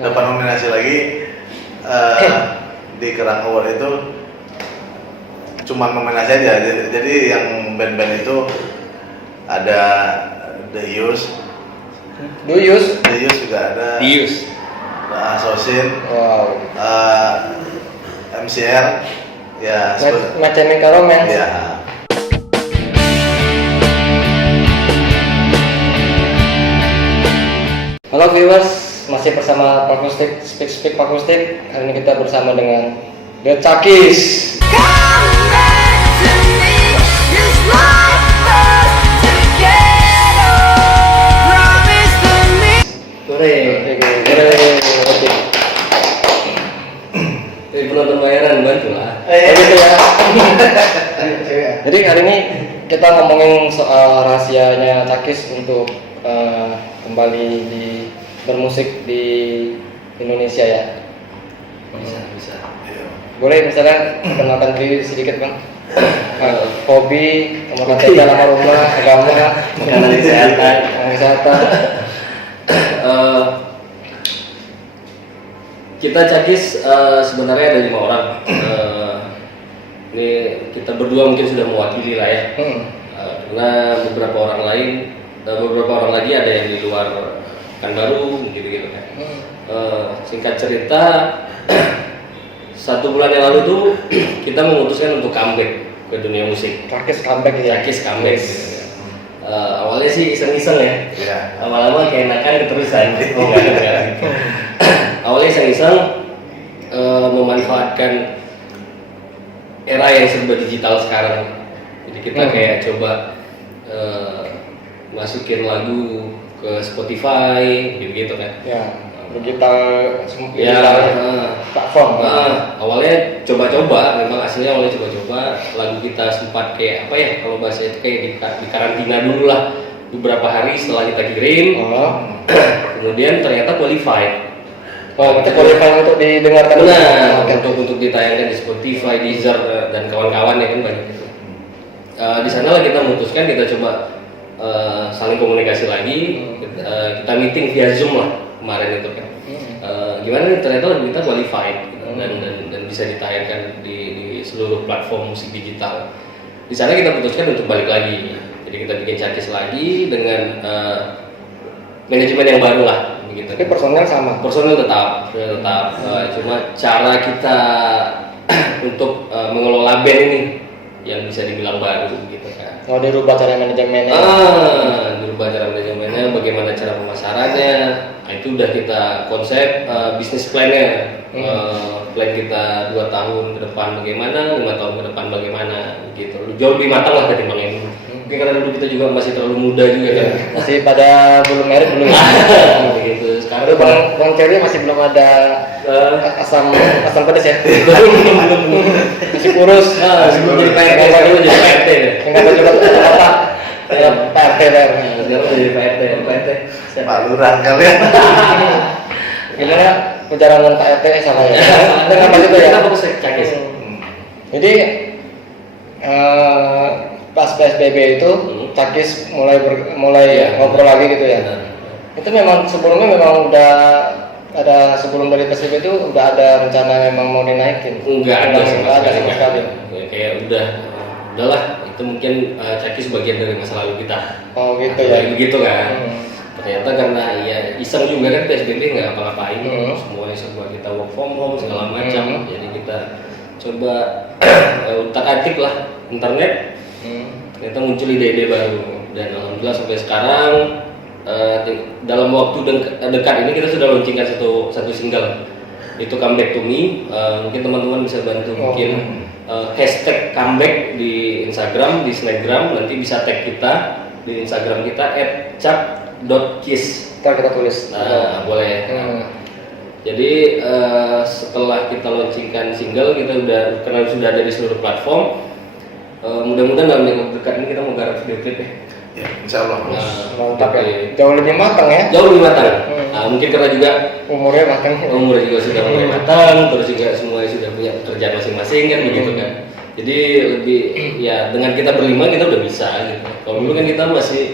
dapat nominasi lagi di Kerang Award itu cuma nominasi aja. Jadi yang band-band itu ada The Used juga ada. Associate, Wow. MCR, ya. My Chemical Romance. Ya. Halo viewers, masih bersama Pakustik, Speak Pakustik. Hari ini kita bersama dengan The Cakis. Penonton bayaran bantu lah. Gitu ya. Jadi hari ini kita ngomongin soal rahasianya Cakis untuk kembali bermusik di Indonesia ya. Bisa. Boleh misalnya perkenalkan diri sedikit bang. Hobi, nomor KTP, alamat rumah, agama, Makanan kesehatan. Kita Cakis sebenarnya ada 5 orang. Ini kita berdua mungkin sudah mewakili lah ya. Karena beberapa orang lagi ada yang di luar Pekanbaru gitu kan. Singkat cerita, 1 bulan yang lalu tuh kita memutuskan untuk comeback ke dunia musik. Cakis comeback ya. Cakis comeback. Awalnya sih iseng-iseng ya. Ya. Lama-lama keenakan keterusan. Enggak. Awalnya iseng-iseng memanfaatkan era yang serba digital sekarang. Jadi kita kayak coba masukin lagu ke Spotify gitu kan. Ya, digital Ya, platform. awalnya coba-coba, memang aslinya awalnya coba-coba. Lagu kita sempat kayak apa ya, kalau bahasa itu kayak di karantina dulu lah beberapa hari setelah kita kirim. Kemudian ternyata qualified. Itu qualify untuk didengarkan. Nah, untuk ditayangkan di Spotify, Deezer dan kawan-kawan ya kan banyak itu. Di sana lah kita memutuskan kita coba saling komunikasi lagi. Kita meeting via Zoom lah kemarin itu kan. Gimana nih ternyata lagu kita qualified gitu, dan bisa ditayangkan di seluruh platform musik digital. Di sana kita putuskan untuk balik lagi. Jadi kita bikin Cakis lagi dengan manajemen yang baru lah begitu. Tapi personel sama. Personel tetap. Cuma cara kita untuk mengelola band ini yang bisa dibilang baru gitu kan. Mau dirubah cara manajemennya. Dirubah cara manajemennya, bagaimana cara pemasarannya. Nah, itu udah kita konsep bisnis plan-nya. Plan kita 2 tahun ke depan bagaimana, 5 tahun ke depan bagaimana gitu. Jauh lebih matang lah ketimbang ini. Mungkin karena dulu kita juga masih terlalu muda juga kan. Masih pada belum merit belum. Begitu. Sekarang Bang Cherry masih belum ada asam pedas ya. belum. Masih kurus. Sebelum jadi PRT, sekarang jadi PRT ya. Enggak tahu juga apa. PRT lah. Sekarang jadi PRT. Pak Lurah kalian. Gimana perjalanan Pak RT sama ya? Kenapa gitu ya? Kita fokus ke Cakis. Jadi pas PSBB itu Cakis mulai ngobrol lagi gitu ya. Itu memang sebelumnya memang udah ada sebelum dari PSBB itu udah ada rencana memang mau dinaikin. Enggak ada sama sekali. Ya, kayak udahlah itu mungkin Cakis bagian dari masa lalu kita. Oh gitu ya. Begitu kan. Ternyata karena ya iseng juga kan PSBB nggak apa-apain, semuanya serba kita work from home segala macam. Jadi kita coba utak-atik lah internet. Ternyata muncul ide-ide baru dan alhamdulillah sampai sekarang dalam waktu dekat ini kita sudah launchingkan satu single, itu Comeback to Me. Mungkin teman-teman bisa bantu mungkin hashtag comeback di Instagram, di Snapgram, nanti bisa tag kita di Instagram kita @cap.kis. Ntar kita tulis. Nah, boleh. Jadi setelah kita launchingkan single, kita karena sudah ada di seluruh platform. Mudah-mudahan dalam waktu dekat ini kita mau garap video klip ya. Ya, insya Allah. Mantap ya. Jauh lebih matang ya. Jauh lebih matang. Mungkin karena juga umurnya matang. umur juga sudah mulai matang, terus juga semuanya sudah punya pekerjaan masing-masing kan begitu kan. Jadi lebih ya dengan kita berlima kita udah bisa gitu. Kalau dulu kan kita masih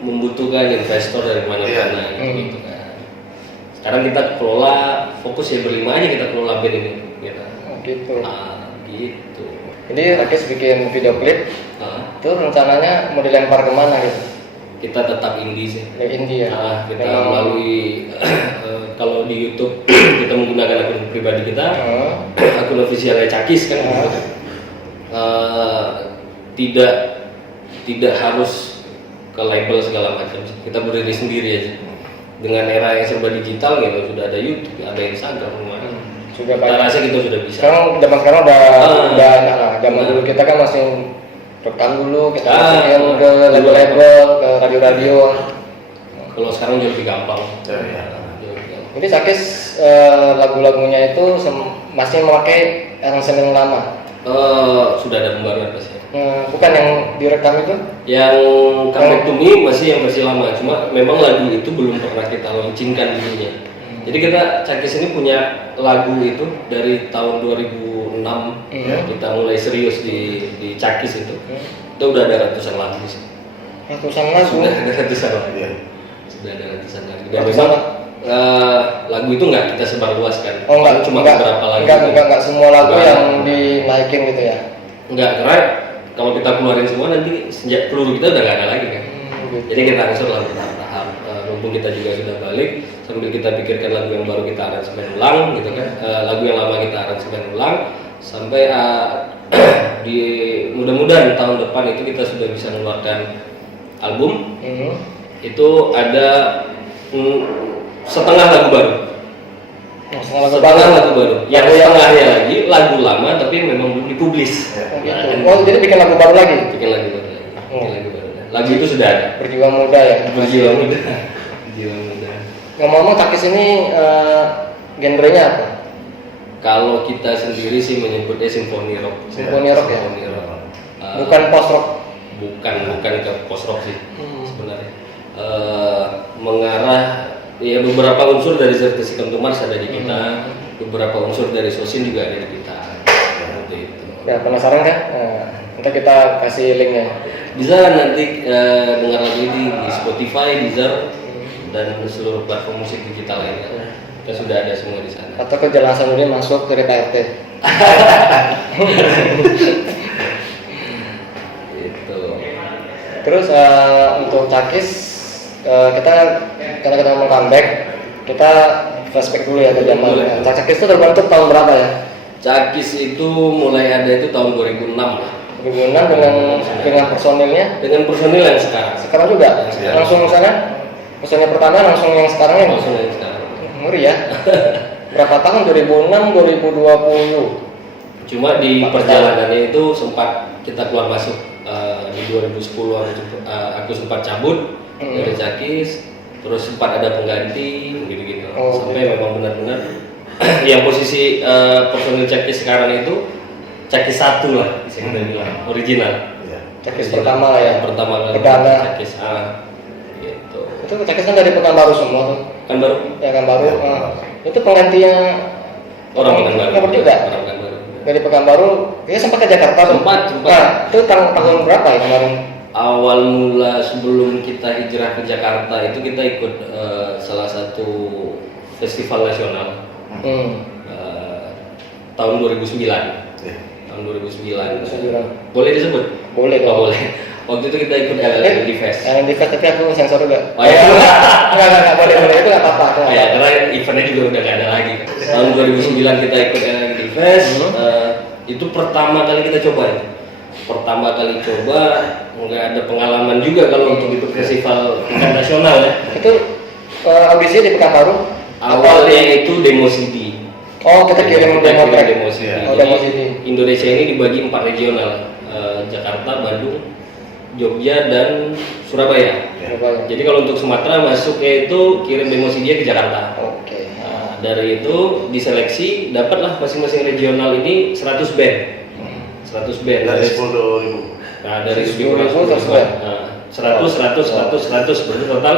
membutuhkan investor dari mana-mana gitu kan. sekarang kita kelola fokus ya berlima aja, kita kelola band ini gitu. Oh, gitu. Gitu. Jadi Rakis bikin video klip, itu rencananya mau dilempar kemana gitu? Kita tetap indie sih. Ke India. Kita melalui kalau di YouTube kita menggunakan akun pribadi kita, akun officialnya Cakis kan. Tidak harus ke label segala macam. Kita berdiri sendiri aja. Dengan era yang serba digital gitu, sudah ada YouTube, ada Instagram, Sudah kita banyak. rasa kita sudah bisa. Zaman sekarang udah enak lah. Zaman dulu kita kan masih rekam dulu, kita masukin ke label-label, ke radio-radio. Kalau sekarang jauh lebih gampang. Ya. Jadi Cakis lagu-lagunya itu masih memakai aransemen lama. Sudah ada pembaruan pasti. Bukan yang direkam itu? Yang Come Back to Me masih yang versi lama, cuma memang lagu itu belum pernah kita launchingkan dulunya. Jadi kita Cakis ini punya lagu itu dari tahun 2006 kita mulai serius di Cakis itu. Itu udah ada ratusan lagu sih. Ratusan lagu? Sudah ada ratusan lagu. Iya. Sudah ada ratusan lagu. Dan memang lagu itu nggak kita sebarluaskan. Oh enggak, cuma beberapa lagu. Enggak semua lagu yang dinaikin gitu ya? Enggak, karena kalau kita keluarin semua nanti sejak peluru kita udah nggak ada lagi kan. Gitu. Jadi kita angsur lagu tahap-tahap. Mumpung kita juga sudah balik, sambil kita pikirkan lagu yang baru kita aransemen ulang gitu kan. Lagu yang lama kita aransemen ulang sampai di mudah-mudahan tahun depan itu kita sudah bisa mengeluarkan album. Itu ada setengah lagu baru. Setengah Lagu baru. Yang setengahnya lagi lagu lama tapi memang belum dipublis. Oh, jadi bikin lagu baru lagi? Bikin lagu baru lagi. Bikin lagu baru lagi. Lagu itu sudah ada. Berjiwa muda ya? Berjiwa muda. Berjiwa muda. Ngomong-ngomong Cakis ini genrenya apa? Kalau kita sendiri sih menyebutnya simfoni rock. Simfoni rock ya? Simfoni rock. Bukan post rock? Bukan ke post rock sih sebenarnya. Mengarah ya beberapa unsur dari Sertisi Come to Mars ada di kita, beberapa unsur dari Sosin juga ada di kita. Seperti itu. Ya penasaran kan? Nanti kita kasih linknya. Bisa nanti dengar lagu ini di Spotify, Deezer, dan seluruh platform musik digital lainnya. Kita sudah ada semua di sana. Atau kejelasan ini masuk ke RT. Itu. Terus untuk Cakis kita karena kita mau comeback, kita flashback dulu ya ke zaman. Cakis itu terbentuk tahun berapa ya? Cakis itu mulai ada itu tahun 2006 lah. 2006 dengan personilnya? Dengan personil yang sekarang. Sekarang juga? Ya. Langsung misalnya personil pertama langsung yang sekarang ini? Langsung yang sekarang. Ngeri ya? Berapa tahun? 2006, 2020? Cuma di perjalanannya itu sempat kita keluar masuk. Di 2010 aku sempat cabut dari Cakis, terus sempat ada pengganti gitu-gitu. Sampai memang benar-benar yang posisi personil Cakis sekarang itu Cakis 1 lah bisa kita bilang, original. Cakis pertama lah ya? Pertama kali Perdana. Cakis gitu. Itu Cakis kan dari Pekanbaru semua tuh? Kan baru? Ya Pekanbaru. Itu penggantinya Orang Pekanbaru juga? Orang Pekanbaru. Dari Pekanbaru, ya sempat ke Jakarta tuh? Sempat. Nah, itu tahun berapa ya kemarin? Awal mula sebelum kita hijrah ke Jakarta itu kita ikut salah satu festival nasional tahun 2009. Tahun 2009. Boleh disebut? Boleh dong. Oh, boleh. Waktu itu kita ikut LLD Fest. LLD Fest tapi aku sensor juga. Oh, ya? Enggak boleh itu nggak apa-apa. Ya, karena eventnya juga udah nggak ada lagi. Tahun 2009 kita ikut LLD Fest. Itu pertama kali kita coba. Pertama kali coba, nggak ada pengalaman juga kalau untuk ikut festival nasional ya. Itu audisi di Pekanbaru? Awalnya itu demo CD. Oh, kita kirim demo track. Demo CD. Oh, Jadi, demo CD. Indonesia ini dibagi 4 regional, Jakarta, Bandung, Jogja, dan Surabaya. Surabaya. Jadi kalau untuk Sumatera masuknya itu kirim demo CD ke Jakarta. Oke. Nah, dari itu diseleksi, dapatlah masing-masing regional ini 100 band. 100 band Dari 10.000. Nah, dari 10.000 10.000 band. 100 berarti total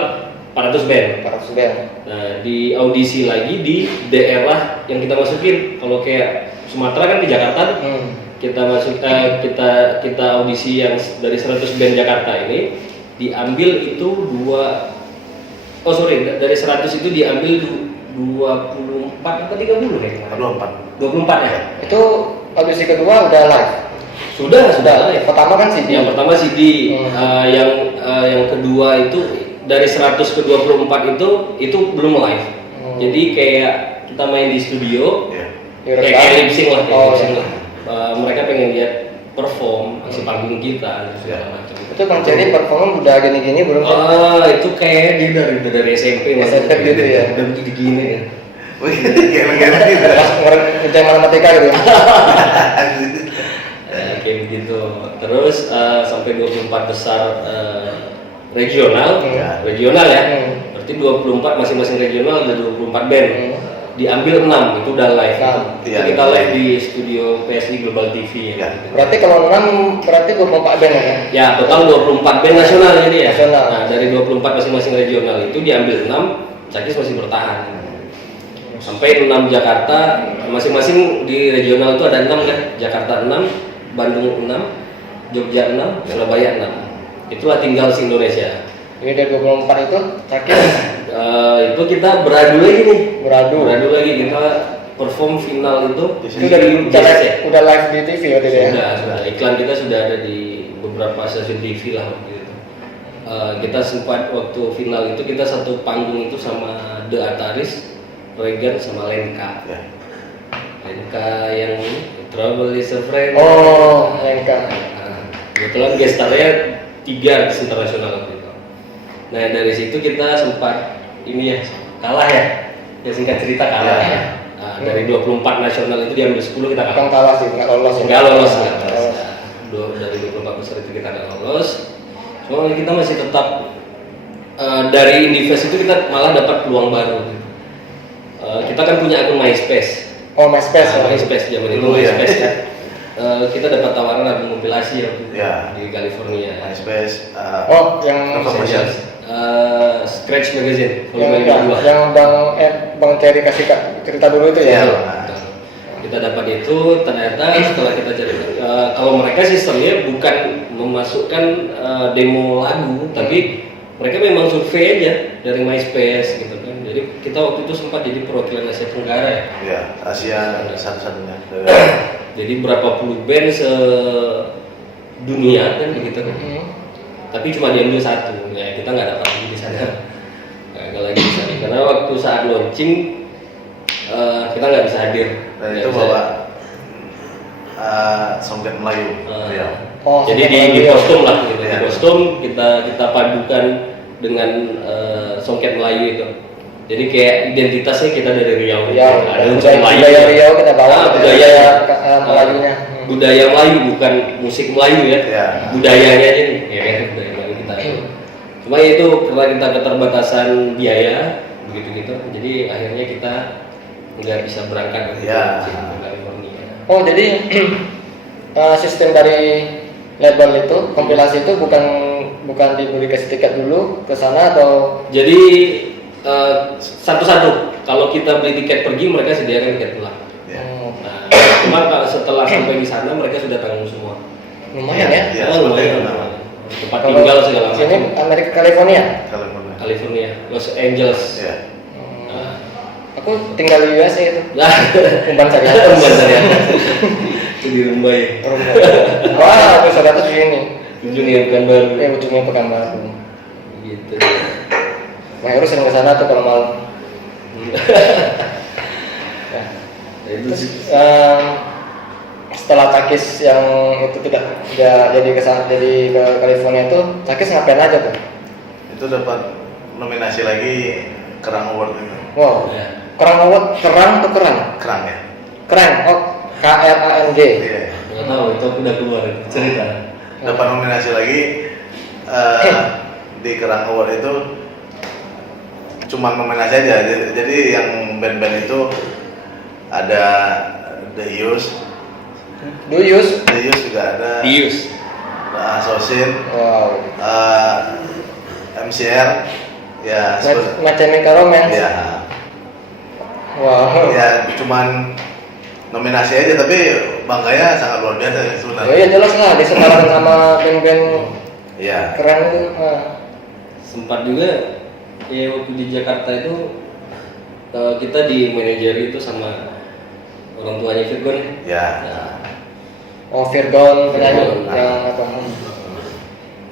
400 band. 400 band. Nah, di audisi lagi di daerah yang kita masukin. Kalau kayak Sumatera kan di Jakarta, kita masuk kita audisi yang dari 100 band Jakarta ini diambil itu dari 100 itu diambil 24 atau 30 ya? Aduh, 4. 24 ya? Itu audisi kedua udah live. Sudah live. Pertama kan CD. Yang pertama CD, yang kedua itu dari 100 ke 24 itu belum live. Jadi kayak kita main di studio, kayak lip sync lah, mereka pengen lihat perform isi panggung kita segala macam. Itu Bang Cherry perform udah gini-gini belum? Itu kayak dia dari SMP gitu ya. Udah begini ya. Kayak gitu. Ngerjain matematika gitu ya. Kayak begitu. Terus sampai 24 besar regional ya. Berarti 24 masing-masing regional ada 24 band. Diambil 6 itu udah live. Itu kita live di studio PSI Global TV ya. Berarti kalau 6 berarti 24 band ya? Ya, total 24 band nasional jadi ya. Nasional. Nah, dari 24 masing-masing regional itu diambil 6, Cakis masih bertahan. Sampai 6 Jakarta, masing-masing di regional itu ada 6 kan. Jakarta 6, Bandung 6, Jogja 6, Surabaya 6. Itulah tinggal se-Indonesia. Ini dari 24 itu Cakis itu kita beradu lagi nih. Beradu lagi kita perform final itu udah live di TV waktu itu ya? Sudah. Iklan kita sudah ada di beberapa stasiun TV lah waktu itu. Kita sempat waktu final itu kita satu panggung itu sama The Ataris, Regan sama Lenka. Lenka yang Trouble is a Friend. Oh, Lenka. Kebetulan gestarnya 3 artis internasional waktu itu. Nah dari situ kita sempat kalah ya. Ya singkat cerita kalah ya. Nah, dari 24 nasional itu diambil 10 kita kalah. Kan kalah sih, nggak lolos. Nggak lolos. Dari 24 besar itu kita nggak lolos. Soalnya kita masih tetap dari Indifest itu kita malah dapat peluang baru. Kita kan punya akun MySpace. Oh, MySpace. MySpace zaman itu MySpace ya. Kita dapat tawaran album kompilasi di California. MySpace. Yang Scratch Magazine yang Bang Cherry kasih cerita dulu itu ya. Kita dapat itu, ternyata setelah kita cari kalau mereka sistemnya bukan memasukkan demo lagu, tapi mereka memang survei aja dari MySpace gitu kan. Jadi kita waktu itu sempat jadi perwakilan Asia Tenggara ya. Iya, Asia satu-satunya. Jadi berapa puluh band dunia kan begitu kan. Tapi cuma diambil satu, ya kita nggak dapat lagi di sana, nggak lagi di sana. Karena waktu saat launching kita nggak bisa hadir. Dan itu bawa songket Melayu. Jadi di kostum lah, gitu. Di kostum kita padukan dengan songket Melayu itu. Jadi kayak identitasnya kita dari Riau. Ada unsur Melayu. Budaya Riau kita bawa. Budaya Melayunya. Budaya Melayu bukan musik Melayu ya. Budayanya aja nih, ya kan budaya Melayu kita. Cuma itu karena kita keterbatasan biaya begitu-gitu. Jadi akhirnya kita nggak bisa berangkat ke California. Oh, jadi sistem dari label itu kompilasi itu bukan diberi tiket dulu ke sana atau? Jadi satu-satu. Kalau kita beli tiket pergi, mereka sediakan tiket pulang. Cuma setelah sampai di sana mereka sudah tanggung semua. Lumayan ya? Lumayan. Tempat tinggal segala macam. Ini Amerika California. Los Angeles. Aku tinggal di USA itu. Umpan Sariah. Itu di Rumbai. Wah, aku saudara tuh sini. Ujungnya Pekanbaru. Ujungnya Pekanbaru. Gitu. Nah, harus sering ke sana tuh kalau malam. Terus setelah Cakis yang itu tidak jadi ke California itu, Cakis ngapain aja tuh? Itu dapat nominasi lagi Kerang Award itu. Wow. Kerang Award, kerang atau kerang? Kerang ya. Kerang. Oh, KRANG. Iya. Nggak tahu itu udah keluar cerita. Dapat nominasi lagi di Kerang Award itu cuma nominasi aja. Jadi yang band-band itu ada The Use juga ada. Asosin. Wow. MCR. Ya. My Chemical Romance. Ya. Wow. Ya cuman nominasi aja tapi bangganya sangat luar biasa ya sebenarnya. Ya jelas lah disetarakan sama band-band keren itu. Sempat juga ya waktu di Jakarta itu kita di manajer itu sama orang tuanya Virgon. Ya. Nah, Oh, Virgon penyanyi Virgon. yang apa?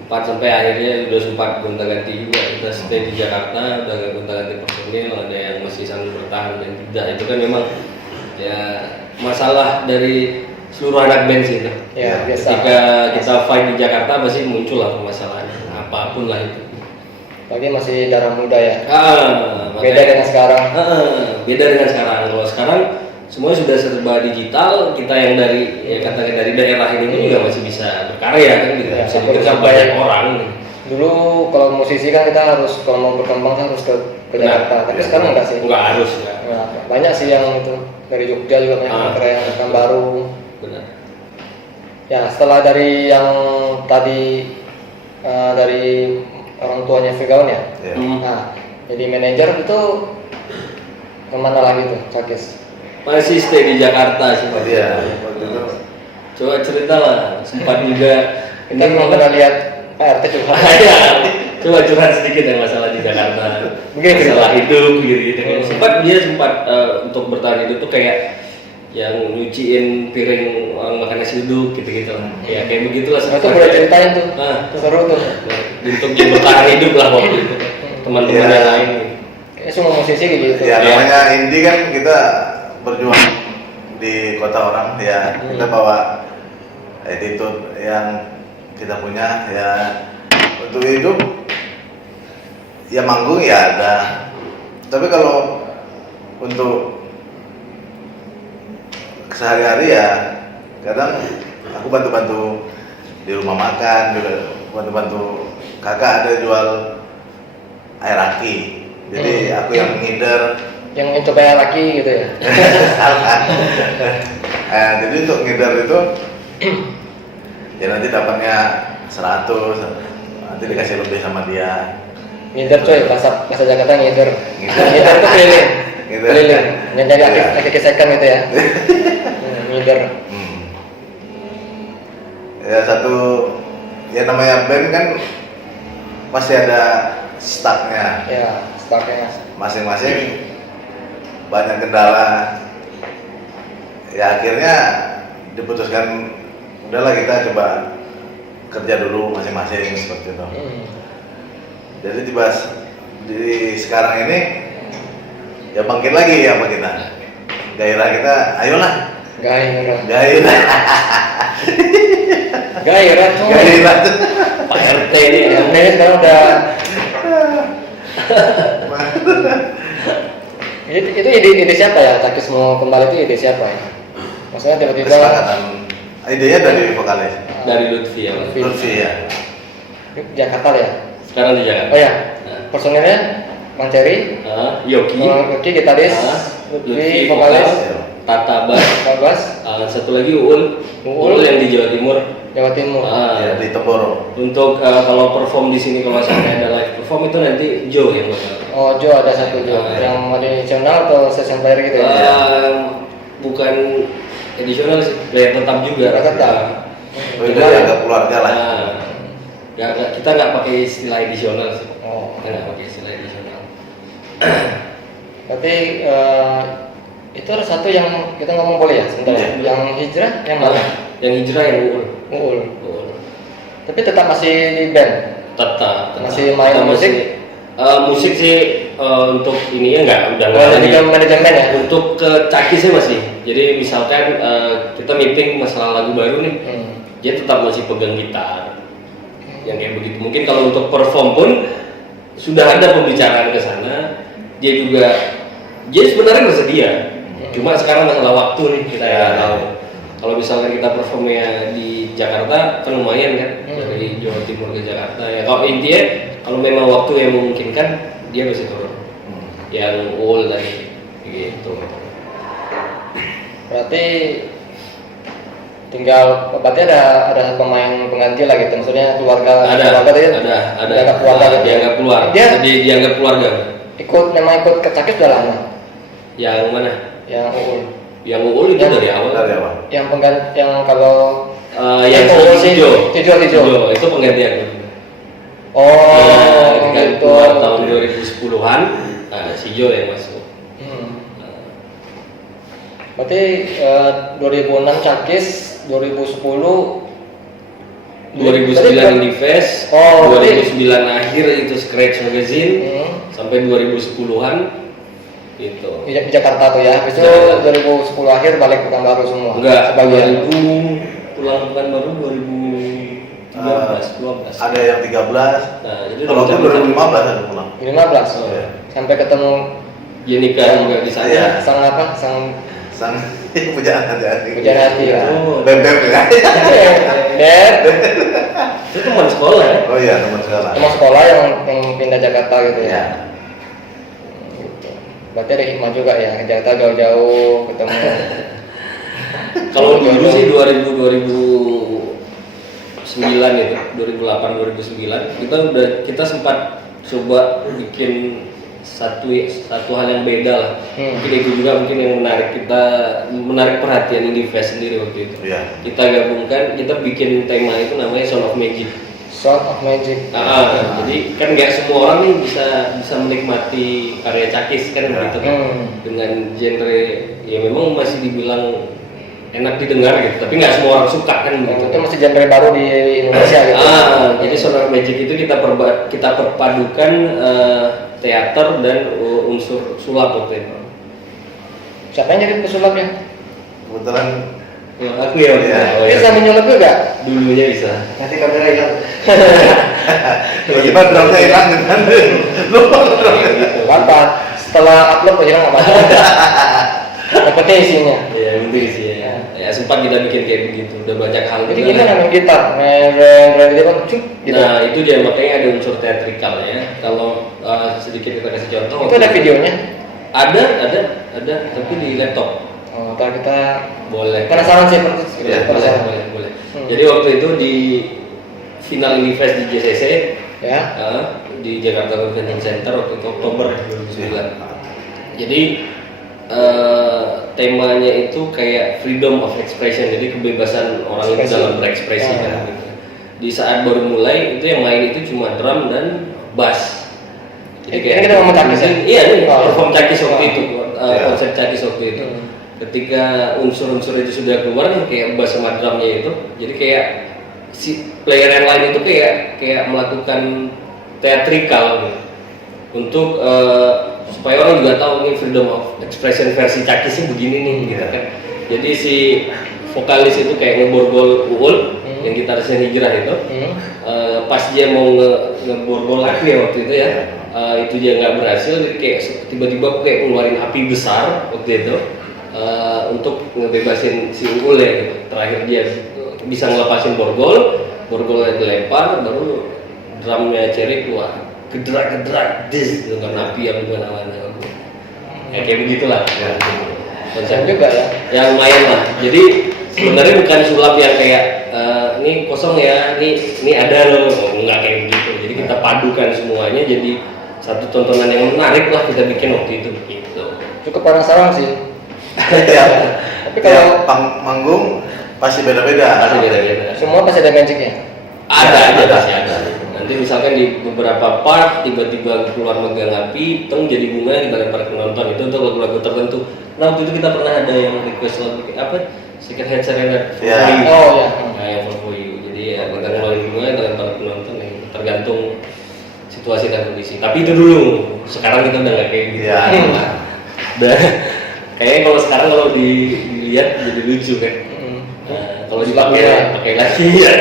4 sampai akhirnya udah sempat gonta-ganti juga, kita stay di Jakarta udah gonta-ganti personil, ada yang masih sambil bertahan dan tidak. Itu kan memang ya masalah dari seluruh anak band sih itu. Ya, biasa. Ketika kita fight di Jakarta pasti muncul lah permasalahannya, apapun lah itu. Lagi masih darah muda ya. Beda Makanya- dengan sekarang. Beda dengan sekarang. Kalau sekarang semuanya sudah serba digital, kita yang dari ya katakan dari daerah ini juga masih bisa berkarya kan, gitu. Ya, Bisa aku dikenal sampai- banyak orang. Dulu kalau musisi kan kita harus kalau mau berkembang kan harus ke Benar. Jakarta. Tapi Ya. sekarang enggak sih. Nggak harus ya. Nah, banyak sih yang itu dari Jogja juga banyak yang rekam baru. Benar. Ya setelah dari yang tadi dari orang tuanya Virgon ya. Ya. Nah jadi manajer itu kemana lagi tuh Cakis? Masih stay di Jakarta sih. Jadi ya waktu itu Coba cerita lah, sempat juga Kita belum pernah lihat Pak RT curhat. ya, coba curhat sedikit yang masalah di Jakarta, Mungkin masalah cerita. hidup gitu. Dia sempat untuk bertahan hidup tuh kayak yang nyuciin piring orang makan nasi uduk gitu lah. Ya kayak begitulah. Nah, itu boleh ceritain tuh. Nah, Seru tuh. untuk dia bertahan hidup lah waktu itu. Teman-teman Iya. yang lain. Kayaknya semua musisi kayak gitu. ya namanya indie kan kita berjuang di kota orang ya, kita bawa attitude yang kita punya ya untuk hidup ya, manggung ya ada, tapi kalau untuk sehari-hari ya kadang aku bantu-bantu di rumah makan juga, bantu-bantu kakak ada jual air aki, jadi aku yang ngider. Yang coba laki gitu ya. Jadi untuk ngider itu ya nanti dapatnya 100, nanti dikasih lebih sama dia. Ngider coy, bahasa Jakarta ngider. Ngider. Ngider itu keliling. Ngider. Keliling. Yang jadi Iya. laki gesekan gitu ya. Ngider. Ya satu, ya namanya band kan pasti ada staffnya, Ya, startnya. masing-masing banyak kendala. Ya akhirnya diputuskan udahlah kita coba kerja dulu masing-masing seperti itu. Jadi tiba di sekarang ini ya bangkit lagi ya apa kita, gairah kita, ayolah Gairah. gairah Gairah coy. gairah. Pak RT ini ya. Ini sekarang udah itu ide siapa ya? Cakis mau kembali itu ide siapa ya? Maksudnya tiba-tiba Kesepakatan, idenya dari vokalis Dari Lutfi ya. Mas. Lutfi ya. Jakarta ya? Sekarang di Jakarta. Oh ya, Nah. personilnya Mang Cherry, Yogi, Mang Yogi gitaris, Lutfi vokalis, Tata Bass, Babas, satu lagi Uul Uul. yang di Jawa Timur. Jawa Timur. Ya di Temboro. Untuk kalau perform di sini kalau sampai ada live perform itu nanti Joe yang bakal. Oh Jo ada satu Jo, yang additional atau session player gitu ya? Bukan edisional sih, player tetap juga. Player tetap. Itu dianggap keluarga lah. Kita nggak pakai istilah edisional sih. Oh, Kita nggak pakai istilah edisional. berarti itu ada satu yang kita ngomong boleh ya sebentar. Iya. Yang hijrah yang mana? Yang hijrah yang Uul. Uul. Uul. Tapi tetap masih di band. Tetap. Masih main Kita musik? musik sih untuk ini ya udah Oh, jadi ke manajemen ya? Untuk ke Cakisnya masih. Jadi misalkan kita meeting masalah lagu baru nih, dia tetap masih pegang gitar. Yang kayak begitu. Mungkin kalau untuk perform pun sudah ada pembicaraan ke sana. Dia sebenarnya bersedia. Cuma sekarang masalah waktu nih kita nggak tahu. Kalau misalkan kita performnya di Jakarta kan lumayan kan, dari Jawa Timur ke Jakarta ya. Kalau intinya kalau memang waktu yang memungkinkan dia bisa turun. Yang Uul tadi gitu. Berarti tinggal berarti ada pemain pengganti lah gitu. Maksudnya keluarga Ada dianggap keluarga gitu. dianggap keluar. Dia Jadi dianggap keluarga. ikut ke Cakis udah lama. Yang mana? Yang Uul. Yang Uul itu dari awal. Dari awal. Yang pengganti yang kalau Yang si Tijo itu penggantian. Oh, Ketika gitu. keluar tahun 2010-an, si Jo yang masuk. Berarti 2006 Cakis, 2010 2009 Indifest, Oh, 2009 akhir itu Scratch Magazine, sampai 2010-an gitu. di Jakarta tuh ya. Habis itu Jakarta. 2010 akhir balik Pekanbaru semua. Enggak, Sebagian. 2000 pulang Pekanbaru 2013, 12. Ada yang 13. Nah, jadi Kalau aku 2015 ada pulang. 15. Oh, iya. Sampai ketemu Jenika juga di sana. Iya. sang apa? Sang Sang pujaan hati-hati. Pujian hati ya. Oh, Beb-beb ya. Dad, itu teman sekolah ya? Oh iya, teman sekolah. teman sekolah yang pindah Jakarta gitu ya. Iya. Gitu. Berarti ada hikmah juga ya, ke Jakarta jauh-jauh ketemu. Kalau dulu sih 2009 itu, 2008 2009 kita sempat coba bikin satu hal yang beda lah. Mungkin itu juga mungkin yang menarik perhatian Indifest sendiri waktu itu. Iya. Kita gabungkan, kita bikin tema itu namanya Sound of Magic. Sound of Magic. Jadi kan nggak semua orang nih bisa menikmati karya Cakis kan Ya. gitu kan. Dengan genre ya memang masih dibilang enak didengar gitu, tapi nggak semua orang suka kan gitu. Itu masih genre baru di Indonesia gitu. Jadi Sound of Magic itu kita perpadukan teater dan unsur sulap waktu itu. Siapa yang jadi pesulapnya? Kebetulan Ya, aku ya. Iya. Oh, Bisa ya. menyulap juga? Dulunya bisa. Nanti kamera hilang. tiba-tiba drumnya hilang kan. Lupa Kayak gitu. Apa? Setelah upload hilang apa? Dapetnya isinya. Ya gitu sih ya. Ya sempat kita bikin kayak begitu. Udah banyak hal. Jadi juga. gimana main gitar? Main gitu kan? Cuk, gitu. Nah itu dia makanya ada unsur teatrikalnya. Kalau sedikit kita kasih contoh. Itu ada videonya? Ada. Tapi di laptop. Oh, ntar kita Boleh. penasaran sih, Iya, penasaran. Boleh. Jadi waktu itu di final Indifest di JCC Ya. di Jakarta Convention Center waktu itu Oktober 2009. Jadi temanya itu kayak freedom of expression, jadi kebebasan orang itu Ekspresi. dalam berekspresi Ya. kan gitu. Di saat baru mulai itu yang main itu cuma drum dan bass. Ini kita ngomong Cakis ya? Iya, ini Oh. perform Cakis waktu Oh. itu, Ya. konsep Cakis waktu itu. Ketika unsur-unsur itu sudah keluar kayak bass sama drumnya itu, jadi kayak si player yang lain itu kayak melakukan teatrikal gitu. Untuk supaya orang juga tahu ini freedom of expression versi Cakisnya begini nih gitu kan. Jadi si vokalis itu kayak ngeborgol Uul yang gitarisnya Hijrah itu. Pas dia mau ngeborgol aku ya waktu itu ya, itu dia nggak berhasil, kayak tiba-tiba aku kayak ngeluarin api besar waktu itu untuk ngebebasin si Uul ya gitu. Terakhir dia bisa ngelepasin borgolnya dilempar, baru drumnya Cherry keluar gedrak gitu karena api yang mana-mana. Ya kayak begitulah. Konsep juga ya. yang lumayan lah. Jadi sebenarnya bukan sulap yang kayak ini kosong ya, ini ada loh, nggak kayak begitu. Jadi kita padukan semuanya jadi satu tontonan yang menarik lah kita bikin waktu itu gitu. Cukup penasaran sih. Ya. Tapi kalau manggung pasti beda-beda. Pasti beda-beda. semua pasti ada magicnya. Ada pasti ada. Nanti misalkan di beberapa part tiba-tiba keluar megang api, teng jadi bunga kita lempar ke penonton, itu untuk lagu-lagu tertentu. Nah waktu itu kita pernah ada yang request lagu apa? Second Head Serenade for Ya. You. Oh ya. Nah, yang for you. Jadi ya kita ngeluarin bunga, kita lempar ke penonton, ya, tergantung situasi dan kondisi. Tapi itu dulu. Sekarang kita udah nggak kayak gitu. Ya. Udah. Kayaknya kalau sekarang kalau dilihat jadi lucu kan. Nah, kalau pakai lagi ya.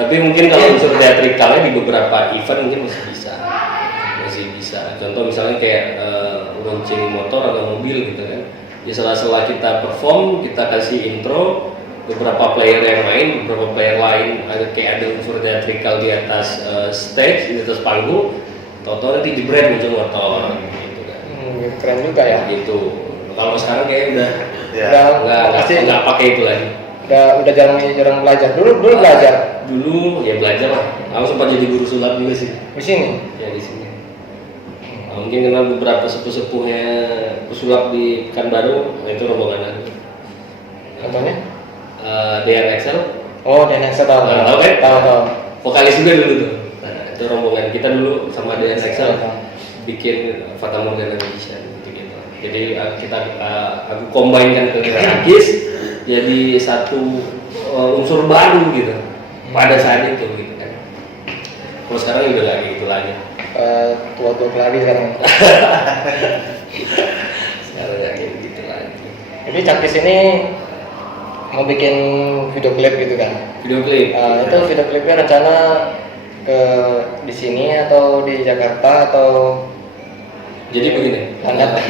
Tapi mungkin kalau unsur teatrikalnya di beberapa event mungkin masih bisa. Contoh misalnya kayak launching motor atau mobil gitu kan. Di sela-sela kita perform, kita kasih intro, beberapa player yang main, beberapa player lain kayak ada unsur teatrikal di atas stage, di atas panggung. Tahu-tahu nanti jebret muncul motor gitu kan. Keren juga ya. Gitu. Kalau sekarang kayak udah Ya. nggak pakai itu lagi. Udah jarang belajar. Dulu belajar Dulu ya belajar lah. Aku sempat jadi guru sulap juga sih. di sini. Ya di sini. Nah, mungkin kenal beberapa sepuh-sepuhnya pesulap di Pekanbaru, itu rombongan aku. Contohnya? Dean Excel, Oh, dan yang saya tahu. Tahu kan? Tahu. vokalis juga dulu tuh. Nah, itu rombongan kita dulu sama Dean Excel bikin Fata Morgana Magician gitu. Jadi aku combine-kan ke Cakis jadi satu unsur baru gitu pada saat itu gitu kan. Kalau sekarang udah lagi itu lagi. Tua-tua kelari sekarang. Sekarang lagi gitu lagi. Jadi Cakis ini mau bikin video klip gitu kan? Video klip. Itu video klipnya rencana ke di sini atau di Jakarta atau Jadi begini. Landat?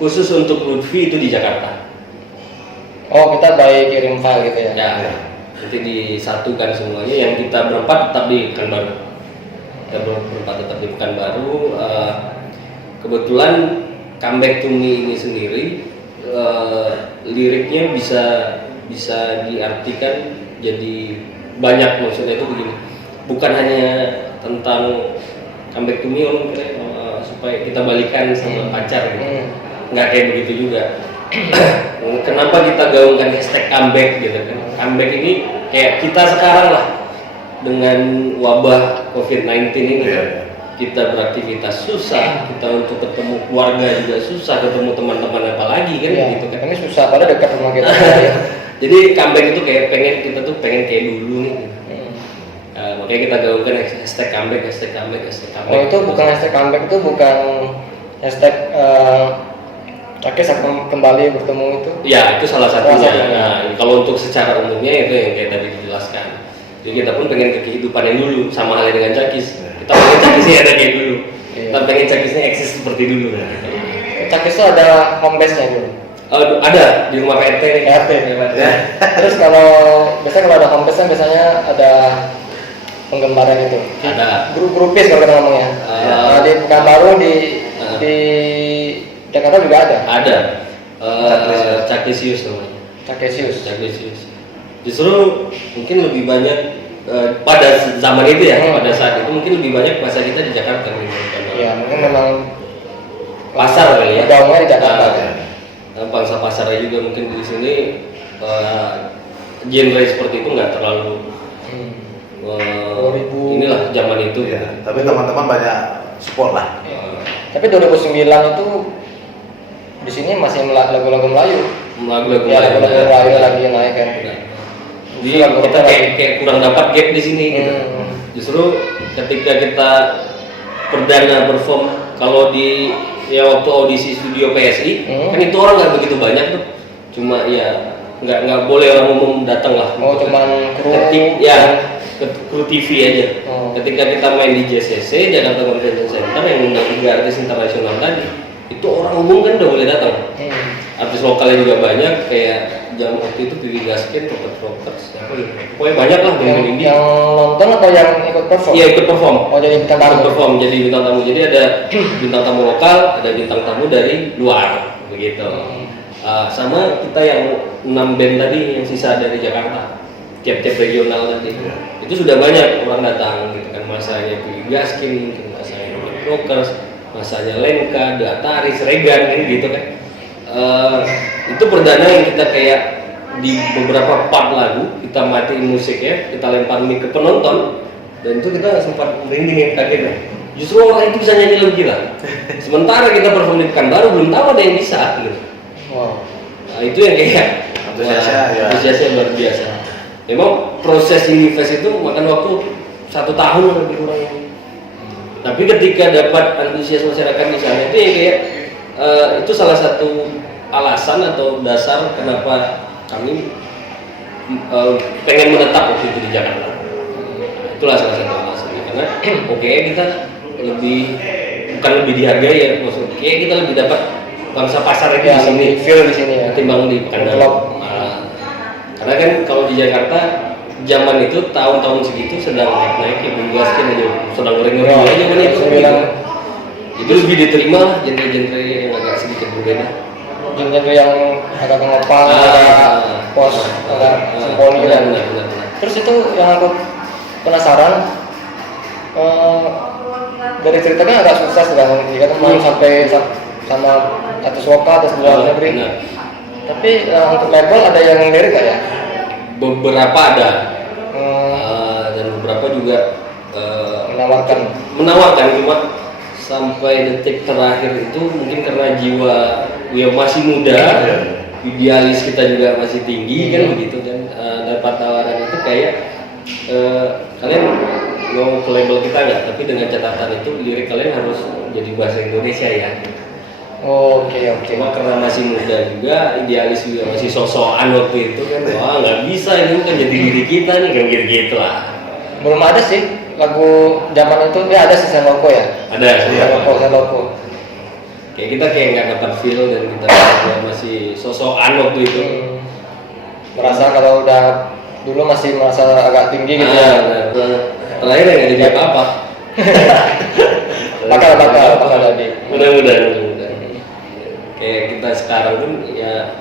Khusus untuk Lutfi itu di Jakarta. Oh, kita by kirim file gitu ya? Ya, nanti disatukan semuanya. Yang kita berempat tetap di Pekanbaru. Kita berempat tetap di Pekanbaru. Kebetulan Comeback to Me ini sendiri liriknya bisa diartikan jadi banyak. Maksudnya itu begini, bukan hanya tentang comeback to me orang kira supaya kita balikan sama pacar gitu. Nggak kayak begitu juga. Kenapa kita gaungkan hashtag comeback gitu kan? Comeback ini kayak kita sekarang lah dengan wabah COVID-19 ini kita beraktivitas susah, kita untuk ketemu keluarga juga susah, ketemu teman-teman apalagi kan gitu kan. Ini susah, padahal dekat rumah kita. Jadi comeback itu kayak kita tuh pengen kayak dulu nih. Makanya kita gaungkan hashtag comeback. Oh, itu bukan hashtag comeback, itu bukan hashtag Cakis akan kembali bertemu itu? Ya, itu salah satunya. Nah, kalau untuk secara umumnya itu yang kayak tadi dijelaskan. Jadi kita pun pengen ke kehidupan yang dulu, sama halnya dengan Cakis. Kita pengen Cakisnya ada kayak dulu. Kita pengen Cakisnya eksis seperti dulu. Cakis itu ada home base-nya dulu? Ada di rumah PRT nih. PRT ya. Terus biasanya kalau ada home base kan biasanya ada penggembaran itu. Ada. Grupis kalau kita ngomongnya. Nah, di Pekanbaru di Jakarta juga ada. Ada. Cakisius namanya. Cakisius. Justru mungkin lebih banyak pada zaman itu ya, pada saat itu mungkin lebih banyak bahasa kita di Jakarta nih. Iya, mungkin memang pasar kali ya. Gaungnya di Jakarta. Bangsa pasarnya juga mungkin di sini genre seperti itu nggak terlalu inilah zaman itu. Ya, tapi teman-teman banyak support lah. Tapi 2009 itu di sini masih lagu-lagu Melayu. Lagu-lagu Melayu lagi naik kan. Jadi kita kayak kurang dapat gap di sini gitu. Justru ketika kita perdana perform kalau di waktu audisi studio PSI kan itu orang nggak begitu banyak tuh, cuma ya nggak boleh orang umum datang lah. Oh, cuman kru kru TV aja. Ketika kita main di JCC Jakarta Convention Center yang undang 3 artis internasional tadi, itu orang umum kan udah boleh datang. Artis lokalnya juga banyak, kayak jam waktu itu Piwi Gaskin, Robert Rockers, pokoknya banyak lah yang nonton atau yang ikut perform? Iya, ikut perform. Oh, jadi bintang tamu. Perform jadi bintang tamu. Jadi ada bintang tamu lokal, ada bintang tamu dari luar, begitu. Sama kita yang 6 band tadi yang sisa dari Jakarta, tiap-tiap regional tadi, itu sudah banyak orang datang, gitu kan. Masanya Piwi Gaskin, mungkin masanya Robert Rockers, masanya Lenka, Dataris, Regan, kan gitu kan. Itu perdana yang kita kayak di beberapa part lagu kita matiin musiknya, kita lempar mic ke penonton, dan itu kita sempat merinding kaget. Justru orang itu bisa nyanyi lebih gila. Sementara kita perform di Pekanbaru belum tahu ada yang bisa gitu. Wow. Nah, itu yang kayak antusiasnya luar biasa. Memang proses Unifest itu makan waktu 1 tahun lebih kurang. Tapi ketika dapat antusias masyarakat di sana itu yang kayak itu salah satu alasan atau dasar kenapa kami pengen menetap waktu itu di Jakarta. Itulah salah satu alasannya, karena kita bukan lebih dihargai ya, maksudnya kita lebih dapat bangsa pasar itu di sini, feel di sini ya, ketimbang di Pekanbaru. Karena kan kalau di Jakarta zaman itu tahun-tahun segitu sedang naik ya, Gaskin aja sedang ngeri-ngeri aja zaman itu. Jadi lebih diterima lah genre-genre yang agak sedikit berbeda. Genre yang agak ngopang, post, agak simfoni kan. Terus itu yang aku penasaran, dari ceritanya agak sukses kan, jika memang sampai sama artis lokal atau luar negeri. Tapi untuk label ada yang lirik nggak ya? Beberapa ada, dan beberapa juga menawarkan cuma sampai detik terakhir itu mungkin karena jiwa yang masih muda, idealis kita juga masih tinggi kan begitu kan. Dapat tawaran itu kayak kalian mau ke label kita nggak, tapi dengan catatan itu lirik kalian harus jadi bahasa Indonesia ya. Oke. Cuma karena masih muda juga, idealis juga masih sosokan waktu itu kan, wah nggak bisa ini kan jadi diri kita nih kan gitu lah. Belum ada sih lagu zaman itu, ya ada sih Seloko ya. Ada Seloko. Kayak kita kayak nggak dapat feel dan kita masih sosokan waktu itu. Merasa kalau udah dulu masih merasa agak tinggi gitu ya. Terakhir nggak jadi apa-apa. Bakal tadi. Mudah-mudahan. Kayak kita sekarang pun ya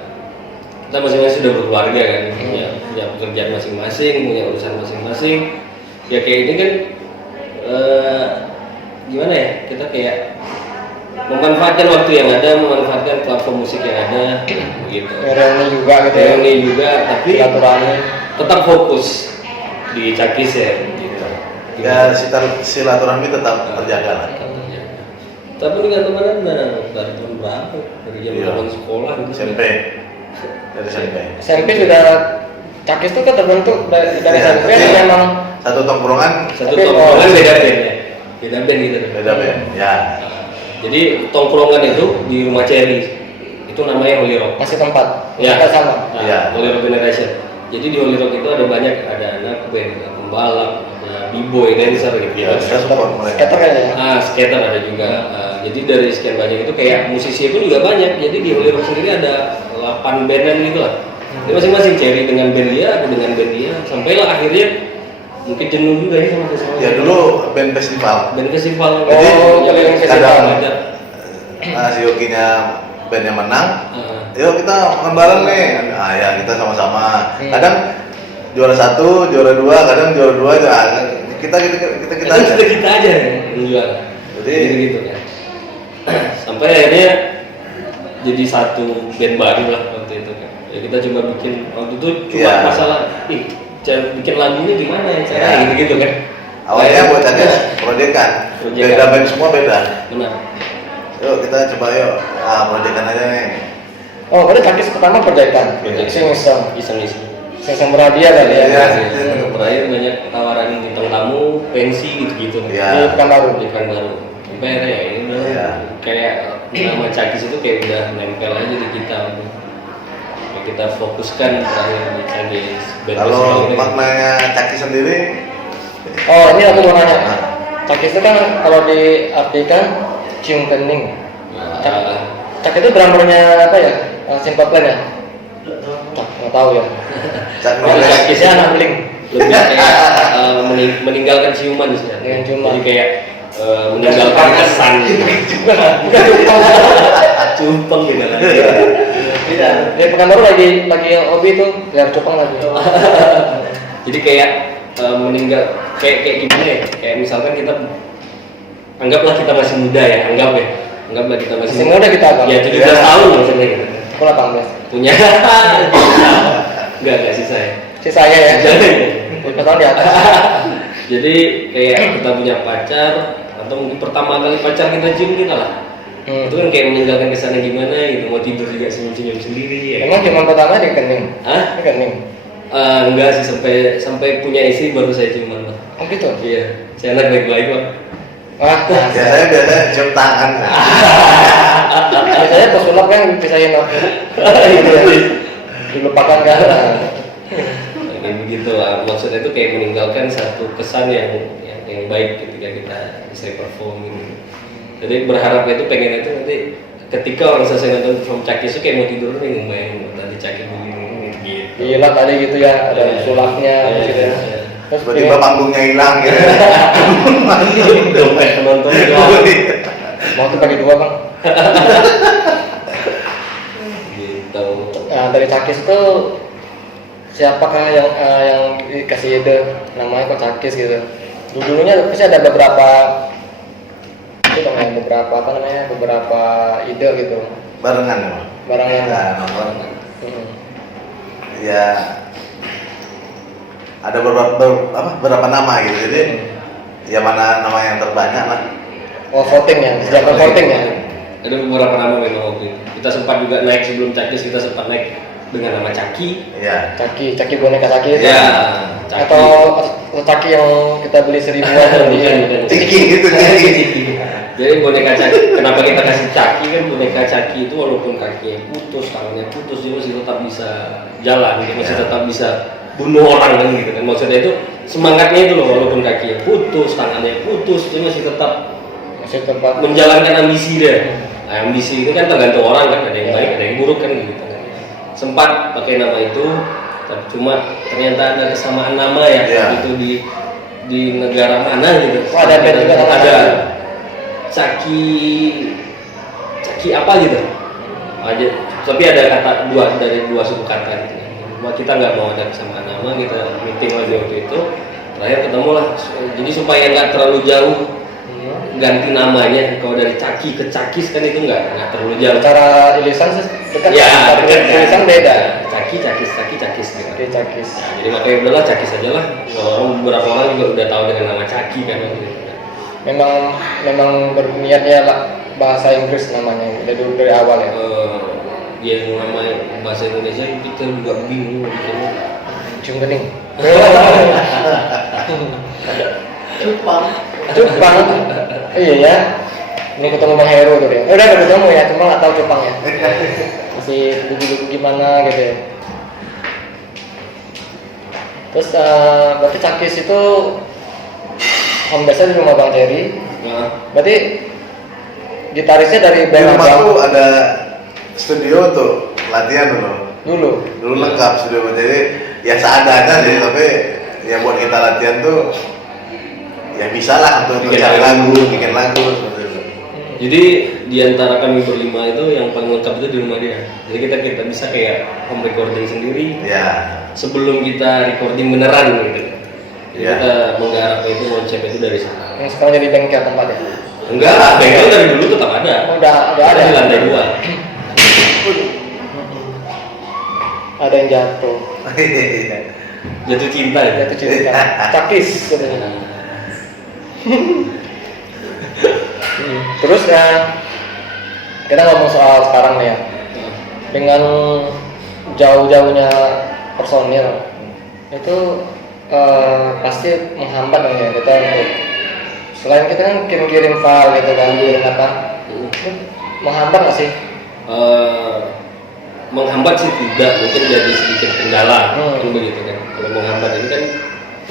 kita masing-masing sudah berkeluarga kan, punya pekerjaan masing-masing, punya urusan masing-masing. Ya kayak ini kan gimana ya, kita kayak memanfaatkan waktu yang ada, memanfaatkan platform musik yang ada gitu. Reuni juga gitu ya. Reuni juga, tapi silaturahmi tetap fokus di Cakis ya gitu. Ya silaturahmi tetap terjaga lah. Tapi ini nggak teman-teman dari tahun berapa? Dari zaman sekolah gitu. SMP. Dari SMP. SMP sudah Cakis itu kan terbentuk dari SMP tapi memang satu tongkrongan beda band ya. Beda band gitu. beda band. Ya. Jadi tongkrongan itu di rumah Cherry. Itu namanya Holy Rock. masih tempat. Ya. Kita sama. Nah, Ya. Holy Rock Generation. Jadi di Holy Rock itu ada banyak, ada anak band, ada pembalap, ada b-boy, dancer gitu. Ya, kita support mereka. Skater kan ya. Skater ada juga. Jadi dari sekian banyak itu kayak musisi pun juga banyak. Jadi di Holy Rock sendiri ada 8 bandan gitu lah. Jadi masing-masing Cherry dengan band dia, aku dengan band dia. Sampailah akhirnya mungkin jenuh juga ya sama. Ya dulu band festival. Band festival. Keliling festival. Si Yoginya band yang menang. Yuk kita makan bareng nih. Ah ya kita sama-sama. Kadang juara 1, juara 2, kadang juara 2 aja. Kita aja. Kita aja yang juara. Jadi gitu kan. Sampai akhirnya jadi satu band baru lah waktu itu kan. Ya kita coba bikin waktu itu cuma masalah cara bikin lagunya gimana ya cara gitu kan. Awalnya buat aja proyekan. Beda band semua beda. Benar. Yuk kita coba yuk. Proyekan aja nih. Oh, berarti Cakis pertama proyekan. Iseng-iseng. Iseng berhadiah kali ya. Terakhir banyak tawaran bintang tamu, pensi gitu-gitu. Iya. Di Pekanbaru. Sampai akhirnya ya ini udah kayak nama Cakis itu kayak udah nempel aja di kita. Kayak kita fokuskan terakhir di Cakis. Kalau maknanya Cakis sendiri, Oh, ini aku mau nanya. Cakis itu kan kalau diartikan cium kening. Cak itu drummernya apa ya? Simple Plan ya? Nggak tahu ya. Cakisnya anak beling. Lebih kayak meninggalkan ciuman sih. Dengan ciuman. Jadi kayak meninggalkan kesan. Bukan Cumpeng gitu kan. Iya. Di Pekanbaru lagi hobi tuh biar cupang lagi. Jadi kayak meninggal kayak gimana ya? Kayak misalkan kita anggaplah kita masih muda ya, anggaplah kita masih muda kita kan. Ya 17 tahun maksudnya gitu. Aku 18. Punya enggak sisa ya. Sisanya ya. 5 tahun di atas. Jadi kayak kita punya pacar atau mungkin pertama kali pacar kita cium kita lah. Itu kan kayak meninggalkan kesannya gimana gitu, mau tidur juga senyum-senyum sendiri ya. Emang ciuman pertama di kening? Hah? Di kening? Enggak sih, sampai punya istri baru saya ciuman lah. Oh gitu? Iya, saya anak baik-baik kok. Wah, biasanya cium tangan. biasanya pas sulap kan dipisahin dilupakan kan. Kayak begitu lah, maksudnya itu kayak meninggalkan satu kesan yang baik ketika kita bisa perform gitu. Jadi berharap itu pengen itu nanti ketika orang selesai nonton perform Cakis itu kayak mau tidur nih ngomongin nanti Cakis begini gitu. Gila tadi gitu ya, ada sulapnya gitu ya. Terus Tiba-tiba panggungnya hilang gitu. Dompet penonton hilang. mau tuh bagi 2 bang. Gitu. Nah dari Cakis itu siapakah yang dikasih ide namanya kok Cakis gitu? Dulunya pasti ada beberapa beberapa ide gitu. Barengan. Barengan. Ya ada beberapa nama gitu. Jadi ya mana nama yang terbanyak lah. Oh, voting ya, sejak voting ya. Ada beberapa nama memang waktu itu. Kita sempat juga naik sebelum Cakis, kita sempat naik dengan nama Caki. Iya. Caki boneka Caki itu. Ya, Caki. Atau Caki yang kita beli 1000-an di Bukan. Ciki gitu, ciki. Jadi boneka Caki, kenapa kita kasih Caki kan boneka Caki itu walaupun kakinya putus, tangannya putus, dia masih tetap bisa jalan, dia masih tetap bisa bunuh orang kan gitu kan. Maksudnya itu semangatnya itu loh, walaupun kakinya putus, tangannya putus, dia masih tetap menjalankan ambisi dia. Nah, ambisi itu kan tergantung orang kan, ada yang baik, ada yang buruk kan gitu kan. Sempat pakai nama itu, cuma ternyata ada kesamaan nama ya, itu di negara mana gitu. Oh, ada juga ada Caki apa gitu aja, tapi ada kata dua suku kata gitu. Cuma kita nggak mau ada kesamaan nama, kita meeting lagi waktu itu, terakhir ketemu lah, jadi supaya nggak terlalu jauh ganti namanya. Kalau dari Caki ke Cakis kan itu nggak terlalu jauh. Cara ilisan dekat Ya, dekat ilisan beda. Caki Cakis gitu. Oke, Cakis. Nah, jadi makanya udahlah Cakis aja lah. Kalau beberapa orang juga udah tahu dengan nama Caki kan gitu. Memang berniatnya lah bahasa Inggris namanya dari awal ya. Dia namanya bahasa Indonesia kita juga bingung bikinnya. Cium kening. Cupang. Iya ya. Ini ketemu Bang Heru tuh dia. Udah ketemu ya, cuma nggak tahu cupangnya. Masih lugu-lugu gimana gitu ya. Terus berarti Cakis itu home base-nya di rumah Bang Jerry. Nah, Berarti gitarisnya dari Di band rumah Abang tuh ada studio untuk latihan dulu. Dulu lengkap studio, jadi ya seadanya sih, tapi ya buat kita latihan tuh ya bisa lah untuk Bikin cari lagu. lagu, bikin lagu seperti itu. jadi di antara kami berlima itu yang paling lengkap itu di rumah dia. Jadi kita bisa kayak home recording sendiri Ya, sebelum kita recording beneran gitu. Jadi Ya. kita menggarap itu konsep itu dari sana. Yang sekarang jadi bengkel tempatnya. Enggak, bengkel dari dulu tetap ada. Udah ada. Di lantai 2. Ada yang jatuh. Jatuh cinta ya. Jatuh cinta. Cakis katanya. Terus ya kita ngomong soal sekarang nih ya. Dengan jauh-jauhnya personil itu pasti menghambat dong ya kita untuk selain kita kan kirim-kirim file gitu kan, kirim apa, menghambat nggak sih? Menghambat sih tidak, mungkin jadi sedikit kendala kan begitu kan. Kalau menghambat ini kan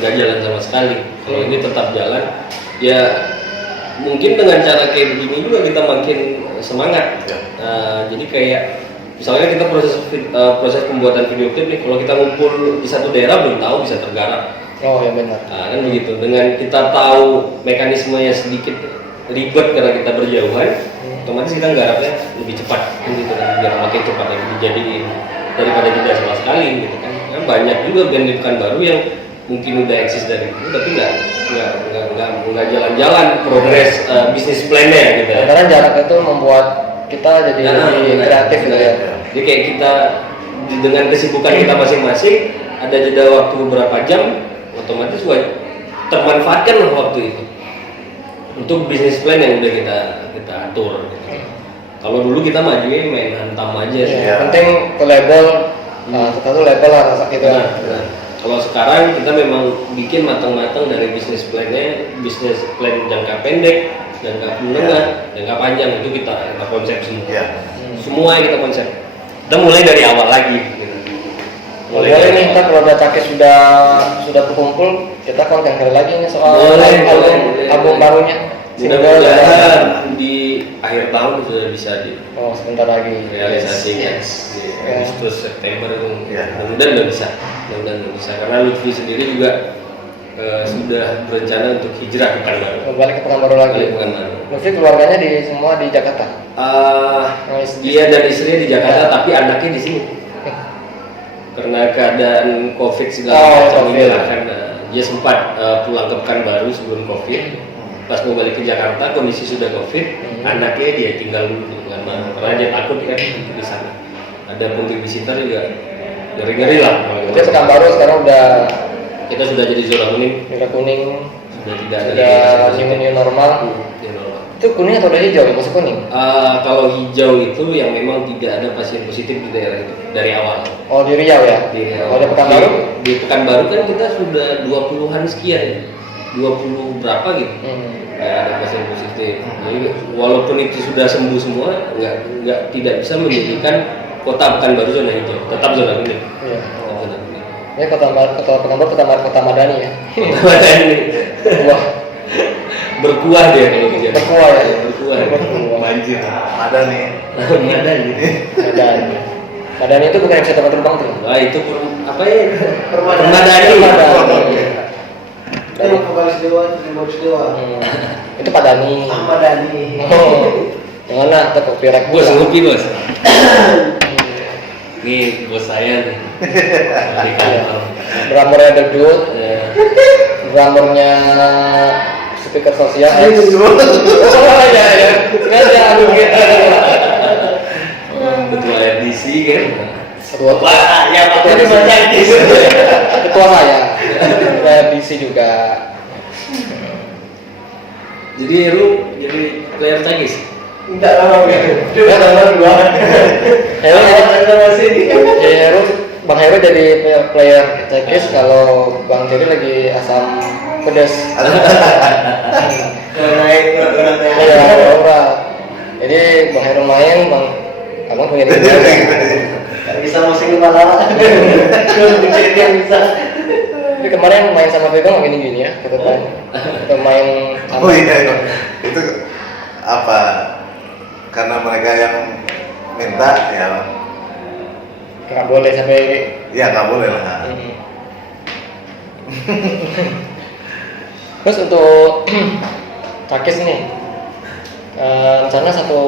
nggak jalan sama sekali. Kalau ini tetap jalan, ya mungkin dengan cara kayak begini juga kita makin semangat. Jadi kayak misalnya kita proses pembuatan video klip nih, kalau kita ngumpul di satu daerah belum tahu bisa tergarap. Oh ya benar. Nah, kan begitu. Dengan kita tahu mekanismenya sedikit ribet karena kita berjauhan, otomatis kita garapnya lebih cepat, kan gitu kan, biar makin cepat lagi dijadiin daripada tidak sama sekali, gitu kan. Kan banyak juga band baru yang mungkin udah eksis dari dulu, tapi nggak jalan-jalan progres bisnis plan-nya, gitu. Karena jarak itu membuat kita jadi lebih kreatif gitu ya. Jadi kayak kita dengan kesibukan kita masing-masing ada jeda waktu beberapa jam, otomatis termanfaatkan waktu itu untuk bisnis plan yang udah kita atur. Kalau dulu kita majuin main hantam aja sih. Penting ke label, kita tuh label lah rasa gitu. Nah. Kalau sekarang kita memang bikin matang-matang dari bisnis plan-nya, bisnis plan jangka pendek, jangka menengah, jangka panjang, itu kita konsep semua. Semua yang kita konsep. Kita mulai dari awal lagi. Gitu. Boleh nih, kita kalau udah Cakis sudah berkumpul, kita konten kali lagi nih soal album barunya. Mudah-mudahan di akhir tahun sudah bisa sebentar lagi realisasikan di Agustus September itu. Mudah-mudahan udah bisa. Karena Lutfi sendiri juga sudah berencana untuk hijrah ke Pekanbaru. Balik ke Pekanbaru lagi. Lutfi keluarganya semua di Jakarta. Dia dan istrinya di Jakarta, tapi anaknya di sini. Karena keadaan COVID segala macam ini lah, karena dia sempat pulang ke Pekanbaru sebelum COVID. Pas mau balik ke Jakarta kondisi sudah COVID, anaknya dia tinggal dulu karena dia takut kan di sana. Ada babysitter juga ngeri-ngeri lah. Jadi Pekanbaru sekarang kita sudah jadi zona kuning. Zona kuning. Sudah tidak ada new normal. Itu kuning atau udah hijau ya? Masih kuning? Kalau hijau itu yang memang tidak ada pasien positif di daerah itu dari awal. Oh di Riau ya? Di Oh, di Pekanbaru? Di Pekanbaru kan kita sudah 20-an sekian ya. 20 berapa gitu. Nggak ada pasien positif. Jadi walaupun itu sudah sembuh semua, tidak bisa menjadikan kota Pekanbaru zona hijau, tetap zona kuning. Iya. Tetap zona kuning. Ini kota Pekanbaru, kota Madani ya? Kota Madani. Wah, Berkuah dia kalau kerja. berkuah ya? Berkuah. Banjir. Ada nih. Madani. Madani. Madani itu bukan yang bisa tempat terbang tuh? Wah itu apa ya? Permadani. Permadani. Itu vokalis Dewa, Box Dewa. Itu Pak Dani. Ahmad Dhani. Oh, jangan lah, kita copyright Bos pula. ngopi bos. Nih bos saya nih. Di kantor. Drummernya Debut, Ya. drummernya speaker sosial. Ayo, dulu. Oh iya ya, sengaja aduh gitu. Ketua RDC kan. Ketua Wah, ya Pak Jadi Ketua banyak di sini. ketua saya, saya DC juga. Jadi lu jadi player tagis. Enggak lama ya. Dia tanggal 2. Heru jadi, masih ini. Heru, Bang Heru jadi player cekis kalau Bang Jerry lagi asam pedas. Naik. Iya, Aura. Jadi Bang Heru main, Bang Abang pengen Gak bisa musik kepala. Jadi yang bisa. Tapi kemarin main sama Vega nggak gini-gini ya, ke depan. Kita main sama. Oh iya, itu apa? Karena mereka yang minta ya, Nggak boleh sampai. ya nggak boleh lah. Terus untuk Takis nih, rencana satu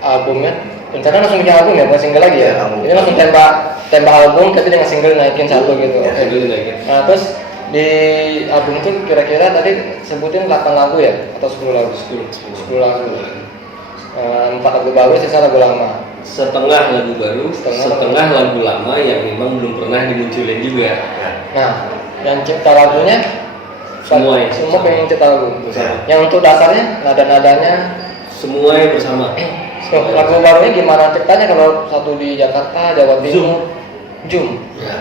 albumnya, rencana langsung bikin album ya, bukan single lagi ya? Ya, album. Ini langsung tembak album, tapi dengan single naikin satu gitu. Ya, Oke. Dulu lagi. Nah terus di album itu kira-kira tadi sebutin 8 lagu ya? Atau 10 lagu? 10 lagu. 4 lagu baru, sisa lagu lama. Setengah lagu baru, Setengah setengah lagu lama yang memang belum pernah dimunculin juga. Ya. Nah, yang cipta lagunya Semua ya? semua pengen cipta lagu. Bersama. Yang untuk dasarnya, nada-nadanya, Semua yang bersama. lagu barunya gimana ciptanya kalau satu di Jakarta, Jawa Timur, Zoom. Ya.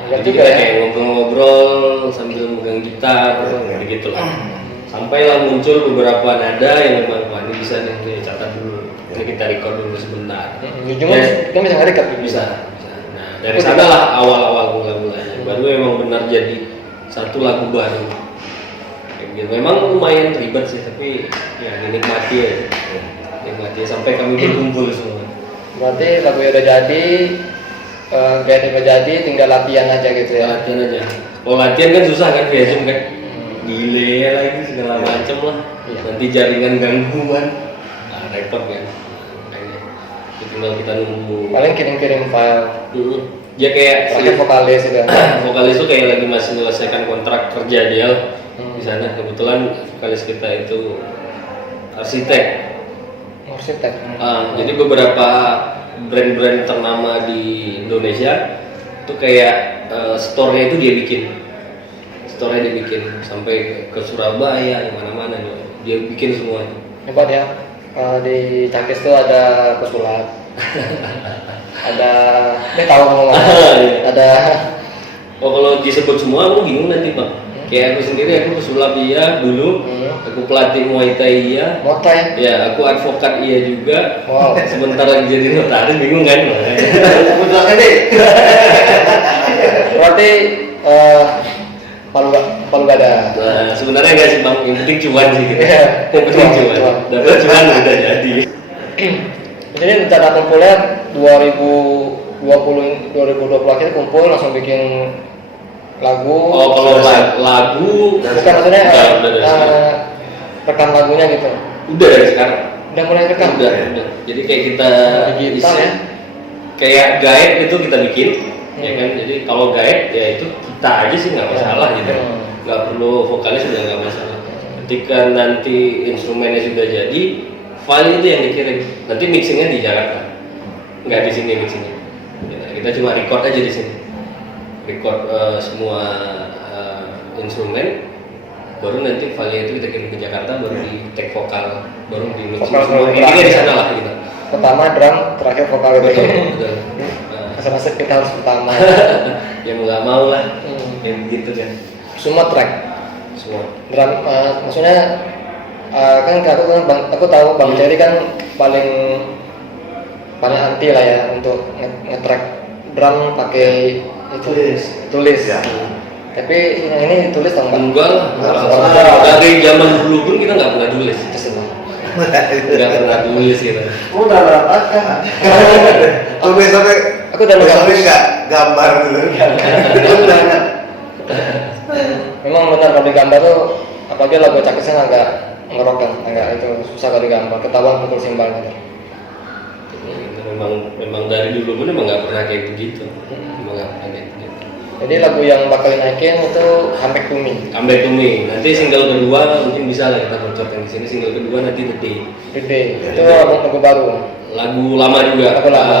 Berarti Jadi kita kayak kayak ngobrol-ngobrol sambil megang gitar, begitu lah. Sampailah muncul beberapa nada yang memang wah ini bisa nih, ini catat dulu. Ini kita record dulu sebentar. Zoom kan bisa ngerekap gitu. Bisa. Nah dari sana lah awal-awal mula-mulanya. Baru memang benar jadi satu lagu baru. Kayak gitu. Memang lumayan ribet sih, tapi ya dinikmati ya. Nikmati sampai kami berkumpul semua. Berarti lagunya udah jadi, gaya udah jadi, tinggal latihan aja gitu ya. Latihan aja. Kalau latihan kan susah kan via Zoom kan. Delay lagi segala macam lah. Iya. Nanti jaringan gangguan. Nah, repot kan. Makanya tinggal kita nunggu. Paling kirim-kirim file. Ya kayak Pakai vokalis gitu. vokalis itu kayak lagi masih menyelesaikan kontrak kerja dia Hmm. di sana. Kebetulan vokalis kita itu arsitek. Arsitek. Jadi beberapa brand-brand ternama di Indonesia itu kayak store-nya itu dia bikin. Store-nya dia bikin sampai ke Surabaya, di mana-mana dia bikin semua. Hebat ya. Di Cakis tuh ada pesulap. Ada, tahu ngomong apa? Ada. Oh kalau disebut semua aku bingung nanti bang. Kayak aku sendiri aku pesulap iya dulu, aku pelatih Muay Thai iya, Motai. ya aku advokat iya juga. Wow. Sebentar lagi jadi notaris bingung kan? Kebetulan deh. Berarti Palu Gada. Nah sebenarnya enggak sih bang, yang penting cuan sih gitu. Iya, Yang penting cuan. cuan, dapat cuan udah jadi. Jadi rencana kumpulnya 2020 akhir kumpul langsung bikin lagu. Oh kalau lagu, Bukan maksudnya udah dari sekarang. rekam lagunya gitu. Udah dari sekarang. Udah mulai rekam. Udah. Jadi kayak kita Digital isi- ya. kayak guide itu kita bikin, ya Hmm. kan. Jadi kalau guide ya itu kita aja sih nggak masalah gitu. Hmm. Nggak perlu vokalis sudah nggak masalah. Ketika nanti instrumennya sudah jadi, file itu yang dikirim. Nanti mixingnya di Jakarta, nggak di sini mixingnya. Ya, kita cuma record aja di sini. Record semua instrumen, baru nanti file itu kita kirim ke Jakarta, baru di take vokal, baru di mixing Vokal semua. baru Intinya di terakhir. sana lah gitu. Pertama drum, terakhir vokal gitu. Betul. Nah, Rasa kita harus pertama. ya mau nggak mau lah, Hmm. yang begitu kan Semua track. semua. Drum, maksudnya kan aku tahu Bang Cherry kan paling anti lah ya untuk nge-track drum pakai itu tulis. Ya. Tapi yang ini tulis tau nggak? Enggak lah, Enggak. dari zaman dulu pun kita nggak pernah tulis, Terserah. nggak pernah tulis gitu. Udah berapakah? Tulis sampai Aku udah megang. sampai nggak gambar gitu. Memang benar kalau digambar tuh, apalagi lagu cakisnya agak ngerok kan, agak itu susah kalau digambar, ketahuan pukul simbal gitu. Itu memang dari dulu pun memang nggak pernah kayak begitu, memang nggak pernah kayak begitu. Jadi lagu yang bakal dinaikin itu Comeback to Me. Comeback to Me, nanti single kedua mungkin bisa lah kita bocorkan di sini. Single kedua nanti The Day, Gede. Itu lagu baru. lagu lama juga. Lagu lama.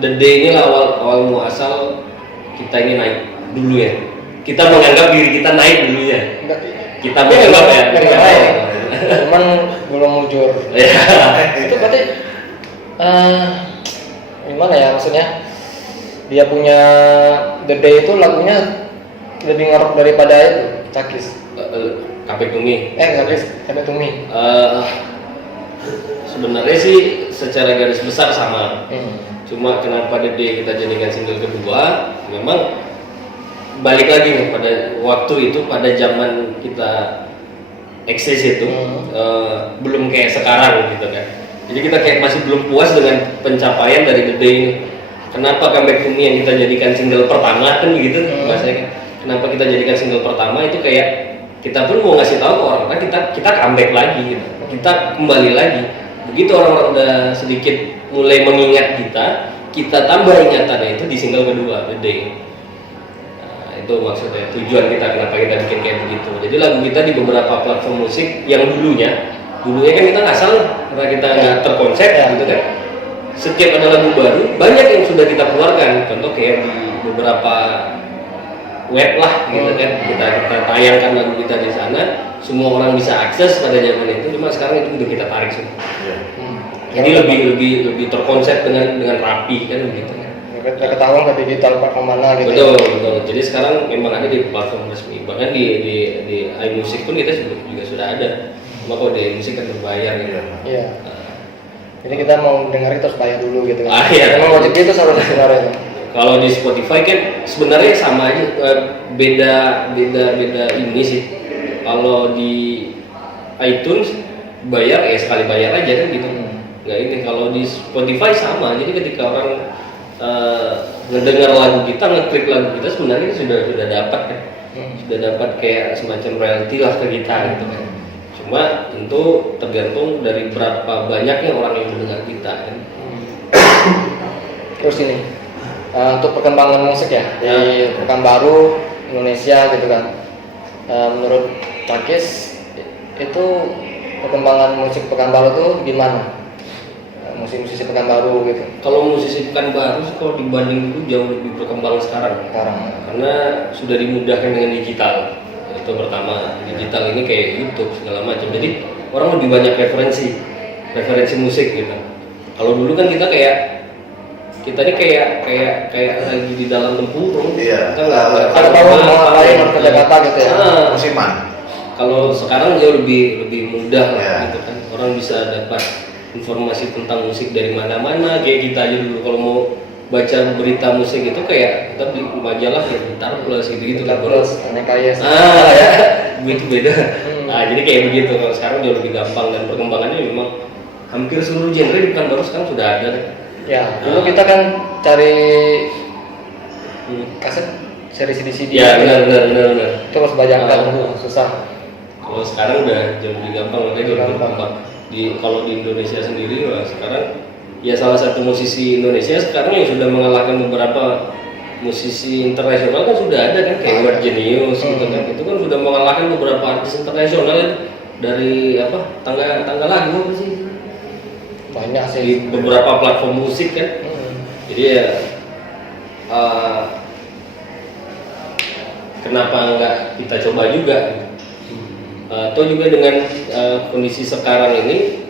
The Day ini lah awal muasal kita ini naik dulu ya. Kita menganggap diri kita naik dulunya. Enggak. Kita menganggap ya. Enggak naik. Cuman belum mujur. Ya. Itu berarti gimana ya maksudnya? Dia punya The Day itu lagunya lebih ngerok daripada itu Cakis. Comeback to Me. Cakis Comeback to Me. Sebenarnya sih secara garis besar sama. Hmm. Cuma kenapa The Day kita jadikan single kedua? Memang balik lagi nih pada waktu itu, pada zaman kita eksis itu belum kayak sekarang gitu kan. Jadi kita kayak masih belum puas dengan pencapaian dari The Day ini. Kenapa Comeback to Me yang kita jadikan single pertama kan begitu bahasanya kan. Kenapa kita jadikan single pertama itu kayak kita pun mau ngasih tahu ke orang-orang kita comeback lagi gitu. Kita kembali lagi. Begitu orang-orang udah sedikit mulai mengingat kita tambah ingatannya itu di single kedua The Day. Nah, itu maksudnya tujuan kita kenapa kita bikin kayak begitu. Jadi lagu kita di beberapa platform musik yang dulunya kan kita ngasal karena kita nggak terkonsep gitu kan. Setiap ada lagu baru banyak yang sudah kita keluarkan, contoh kayak di beberapa web lah gitu kan, kita tayangkan lagu kita di sana, semua orang bisa akses pada zaman itu. Cuma sekarang itu udah kita tarik semua, jadi lebih terkonsep dengan rapi kan begitu kan. Udah ketahuan ke digital platform mana gitu. Betul. Jadi sekarang memang ada di platform resmi, bahkan di iMusic pun kita juga sudah ada. Cuma kalau di iMusic kan berbayar gitu. Iya. Jadi kita mau dengar itu harus bayar dulu gitu kan. Iya. Memang wajib itu seharusnya sebenarnya. Kalau di Spotify kan sebenarnya sama aja, beda ini sih. Kalau di iTunes bayar sekali bayar aja kan gitu. Nggak ini, kalau di Spotify sama. Jadi ketika orang ngedengar lagu kita, ngeklik lagu kita, sebenarnya sudah dapat kan. Sudah dapat kayak semacam royalti lah ke kita gitu kan. Cuma tentu tergantung dari berapa banyaknya orang yang mendengar kita kan. Terus ini untuk perkembangan musik ya di Pekanbaru Indonesia gitu kan. Menurut Cakis itu perkembangan musik Pekanbaru tuh gimana? Musisi Pekanbaru gitu. Kalau musisi Pekanbaru sih kalau dibanding dulu jauh lebih berkembang sekarang. Karena sudah dimudahkan dengan digital. Itu pertama, digital ini kayak YouTube segala macam. Jadi orang lebih banyak referensi musik gitu. Kalau dulu kan kita ini kayak lagi di dalam tempurung. Iya. Kita nggak Ada tahu mau ngapain harus ke Jakarta gitu ya. Musiman. Kalau sekarang jauh lebih mudah lah Iya. gitu kan. Orang bisa dapat informasi tentang musik dari mana-mana. Kayak kita aja dulu kalau mau baca berita musik itu kayak kita beli majalah ya Gitar Plus gitu kan. Terus aneka ya. Ya, begitu beda. Nah, jadi kayak begitu. Kalau sekarang jauh lebih gampang dan perkembangannya memang hampir seluruh genre di Pekanbaru sekarang sudah ada. Ya, dulu kita kan cari kaset seri CD. Ya, benar. Itu harus bayangkan susah. Kalau sekarang udah jauh lebih gampang, makanya jauh lebih gampang. Kalau di Indonesia sendiri, wah, sekarang ya salah satu musisi Indonesia sekarang yang sudah mengalahkan beberapa musisi internasional kan sudah ada kan, kayak Word Genius gitu kan. Itu kan sudah mengalahkan beberapa artis internasional dari tangga lagu apa sih? Banyak sih Di beberapa platform musik kan. Jadi ya kenapa enggak kita coba juga? Atau juga dengan kondisi sekarang ini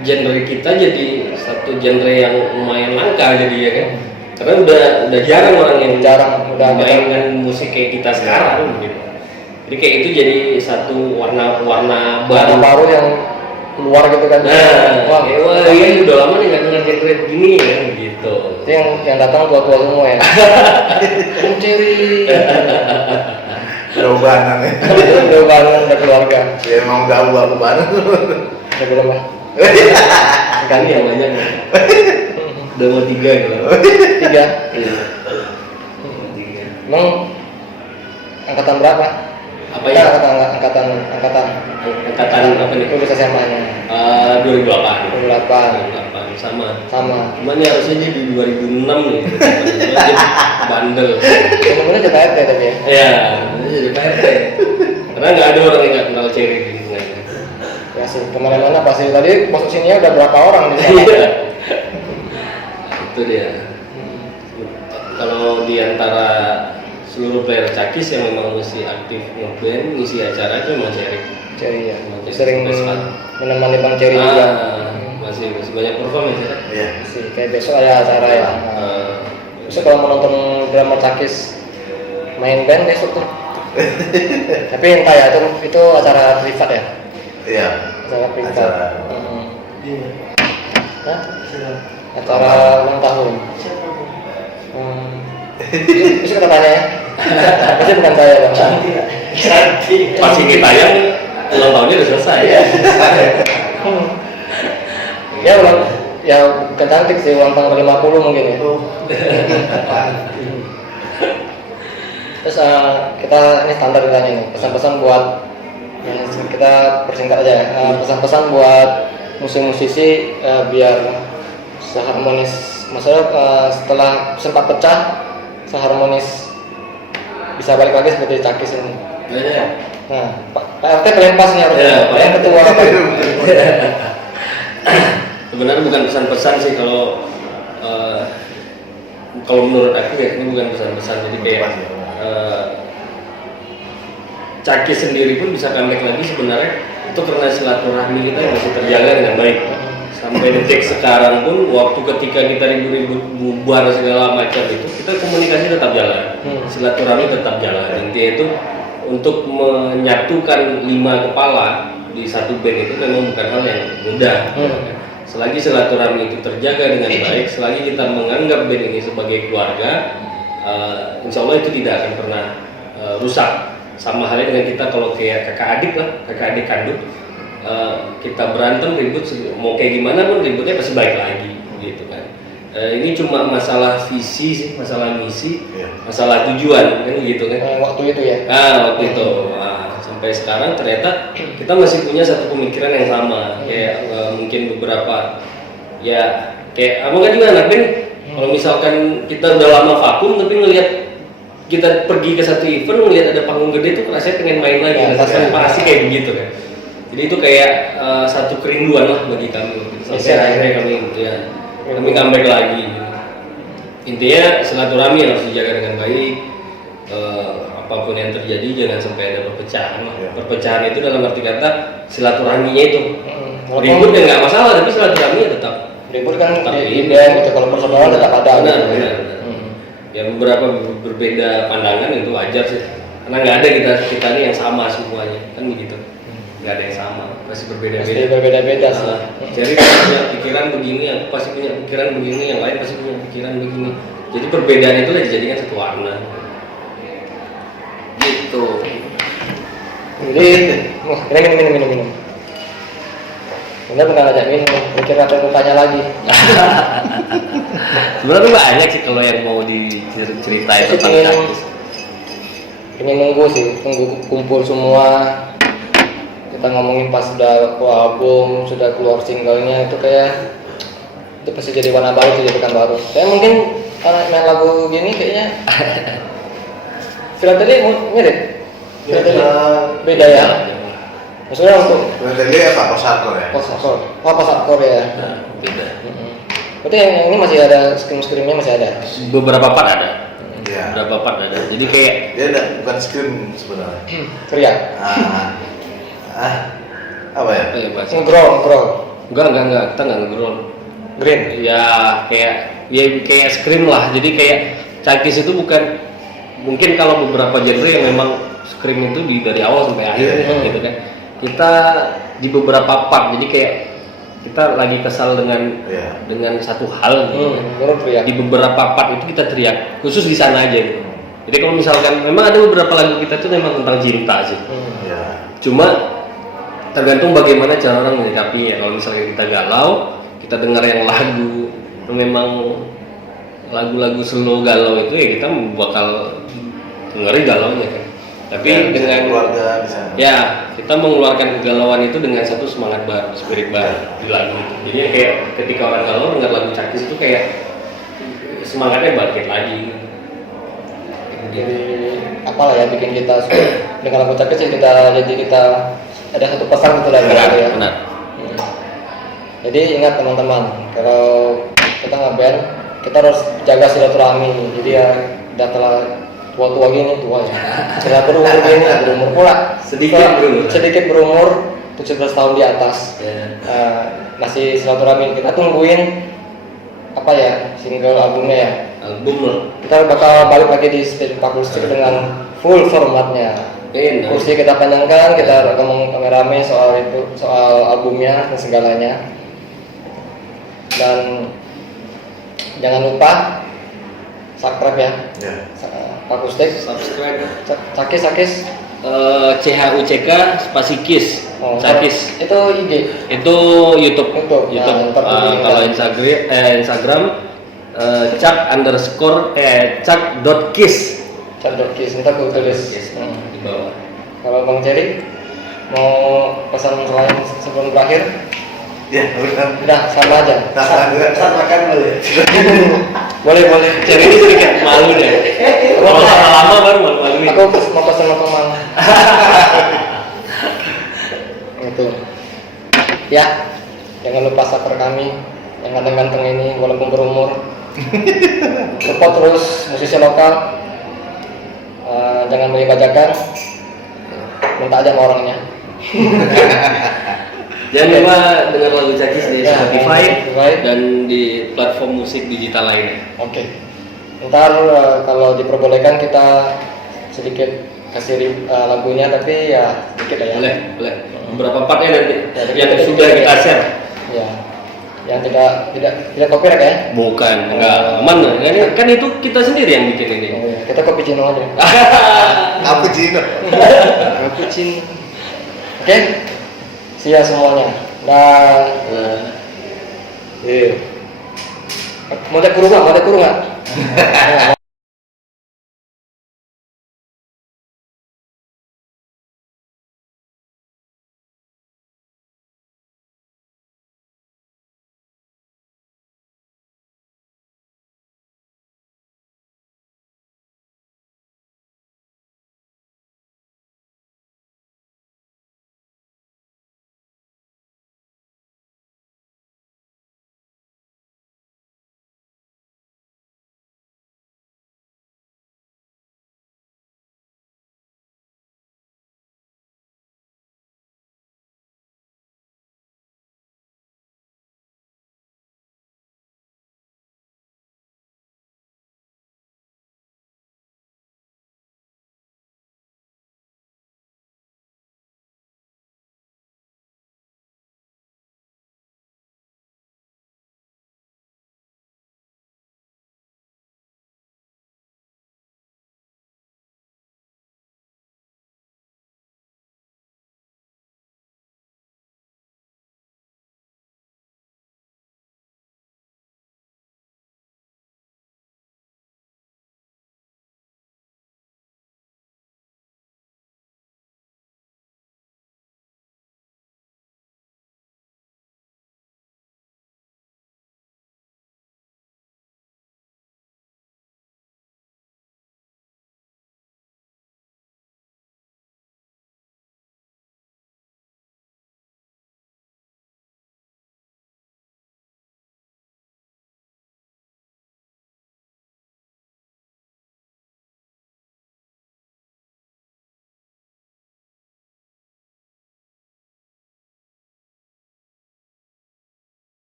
genre kita jadi satu genre yang lumayan langka jadi ya kan, karena udah jarang orang yang udah mainkan musik kayak kita sekarang gitu. Jadi kayak itu jadi satu warna baru yang keluar gitu kan. Wah ini udah lama nih nggak dengar genre begini ya gitu. Itu yang datang tua semua ya. Mencuri. Jauh banget. Jauh banget udah keluarga. Ya emang udah aku banget. Udah berapa? Kan yang banyak. Udah mau 3 gitu. 3. Iya. Emang angkatan berapa? Apa ya? Angkatan apa nih? lulus SMA-nya. 2008. 2008. Sama. Cuman Cuman ya harusnya di 2006 nih. Jadi bandel. sebenarnya juga RT tapi ya. Iya, jadi PRT. Karena nggak ada orang yang nggak kenal Cherry di lingkungan. Ya sih, kemana-mana pasti tadi masuk sini udah berapa orang di sana. Iya. Itu dia. Kalau di antara seluruh player Cakis yang memang masih aktif ngeband, ngisi acara itu memang Cherry. Cherry ya. Masih Sering sampai sekarang. menemani Bang Cherry juga. Masih banyak perform ya. Iya. Sih, kayak besok ada acara ya. Besok kalau mau nonton drama Cakis main band besok tuh. Tapi entah ya, itu acara privat ya. Iya. Acara privat. Acara. Hah? Acara ulang tahun. Bisa kita tanya ya? Pasti bukan saya Bang. Pas ini tayang, ulang tahunnya udah selesai. Ya bukan cantik sih, ulang tahun 50 mungkin ya. Terus kita ini standar ditanya nih, pesan-pesan buat ya, kita persingkat aja ya. Pesan-pesan buat musisi-musisi biar seharmonis, maksudnya setelah sempat pecah seharmonis bisa balik lagi seperti Cakis ini. Iya. Nah, Pak RT kalian pas nih harusnya. Yang ketua apa? Sebenarnya bukan pesan-pesan sih kalau menurut aku ya ini bukan pesan-pesan, jadi kayak Cakis sendiri pun bisa comeback lagi sebenarnya itu karena silaturahmi kita yang masih terjaga dengan baik sampai detik sekarang pun. Waktu ketika kita ribut-ribut bubar segala macam itu kita komunikasi tetap jalan, silaturahmi tetap jalan. Intinya itu untuk menyatukan 5 kepala di satu band itu memang bukan hal yang mudah. Selagi silaturahmi itu terjaga dengan baik, selagi kita menganggap band ini sebagai keluarga, insya Allah itu tidak akan pernah rusak. Sama halnya dengan kita kalau kayak kakak adik kandung, kita berantem ribut mau kayak gimana pun ributnya pasti baik lagi gitu kan. Ini cuma masalah visi sih, masalah misi, masalah tujuan kan gitu kan. Waktu itu ya. Waktu itu sampai sekarang ternyata kita masih punya satu pemikiran yang sama. Kayak mungkin beberapa ya kayak abang kan juga anak band. Kalau misalkan kita udah lama vakum tapi ngelihat kita pergi ke satu event ngelihat ada panggung gede tuh rasanya pengen main lagi. Pasti kayak begitu kan. Jadi itu kayak satu kerinduan lah bagi kami. Sampai akhirnya kami kami comeback lagi. Intinya silaturahmi harus dijaga dengan baik. Apapun yang terjadi jangan sampai ada perpecahan lah. Perpecahan itu dalam arti kata silaturahminya itu. Ribut ya nggak masalah, tapi silaturahmi tetap. Ribut kan di band gitu, kalau persoalan tetap ada. Benar. Ya beberapa berbeda pandangan itu wajar sih. Karena nggak ada kita ini yang sama semuanya kan begitu. Nggak ada yang sama, pasti berbeda-beda sih. Jadi punya pikiran begini, aku pasti punya pikiran begini, yang lain pasti punya pikiran begini. Jadi perbedaan itu dijadikan satu warna. Gitu. Jadi, minum. Bener bukan ngajak minum, mikir apa yang mau tanya lagi. Sebenarnya banyak sih kalau yang mau diceritain tentang Cakis. Pengen tunggu kumpul semua. Kita ngomongin pas sudah keluar album, sudah keluar singlenya itu kayak itu pasti jadi warna baru, jadi tekan baru. Kayak mungkin karena main lagu gini kayaknya tadi mirip. Beda ya. Maksudnya untuk Tadi apa post-hardcore ya? Post-hardcore ya. Beda. Berarti yang ini masih ada scream-screamnya masih ada. Beberapa part ada. Iya. Beberapa part ada. Jadi kayak Dia bukan scream sebenarnya. Teriak. Apa ya? Apa ya bahasa? Ngegrol. Enggak, kita nggak ngegrol. Green. Ya kayak scream lah. Jadi kayak cakis itu bukan, mungkin kalau beberapa genre yang memang scream itu dari awal sampai akhir gitu kan. Kita di beberapa part, jadi kayak kita lagi kesal dengan satu hal gitu. Di beberapa part itu kita teriak, khusus di sana aja gitu. Jadi kalau misalkan memang ada beberapa lagu kita itu memang tentang cinta sih. Cuma tergantung bagaimana cara orang menyikapi ya. Kalau misalnya kita galau, kita dengar yang lagu memang lagu-lagu slow galau itu ya kita bakal dengerin galaunya kan. Tapi dengan keluarga bisa. Ya, kita mengeluarkan kegalauan itu dengan satu semangat baru, spirit baru di lagu itu. Jadi kayak ketika orang galau dengar lagu Cakis itu kayak semangatnya bangkit lagi. Jadi apalah ya bikin kita dengan lagu Cakis jadi kita ada satu pesan gitu dari lagu ya. Benar. Jadi ingat teman-teman, kalau kita nge-band kita harus jaga silaturahmi. Jadi ya udah telah tua-tua gini, tua ya, sudah berumur pula, sedikit berumur 17 tahun di atas, masih silaturahmi. Kita tungguin apa ya, single albumnya ya, kita bakal balik lagi di stage akustik dengan full formatnya. Kursi kita panjangkan, kita ngomong rame soal itu, soal albumnya dan segalanya. Dan jangan lupa subscribe ya. Akustik, Subscribe. Cakis. CHUCK spasi KIS. Cakis. Itu IG. Itu YouTube. Nah, Kalau Instagram cak_cak.kis. Cak.kis. Ntar aku tulis. Di bawah. Kalau Bang Ceri mau pesan lain sebelum berakhir? Ya, Udah sama aja. Pesan makan dulu ya. Boleh. Ceri ini sedikit malu deh. Kalau lama baru malu-maluin. Aku mau pesan makan. Itu. Ya, jangan lupa subscribe kami yang ganteng-ganteng ini walaupun berumur. Support terus musisi lokal. Jangan beli bajakan. Minta aja sama orangnya. Jangan lupa dengar lagu Cakis di Ya, Spotify Spotify. dan di platform musik digital lainnya. Oke. Ntar kalau diperbolehkan kita sedikit kasih lagunya, tapi ya sedikit ya. Boleh. Beberapa partnya nanti Ya, yang kita sudah sedikit kita ya. share. Ya. Yang tidak copyright ya. Bukan, enggak aman. Kan itu kita sendiri yang bikin ini. Oh, ya. Kita copy chino aja. Cappuccino. Cappuccino. Oke. See ya semuanya. Dah. Mau ada kurung nggak?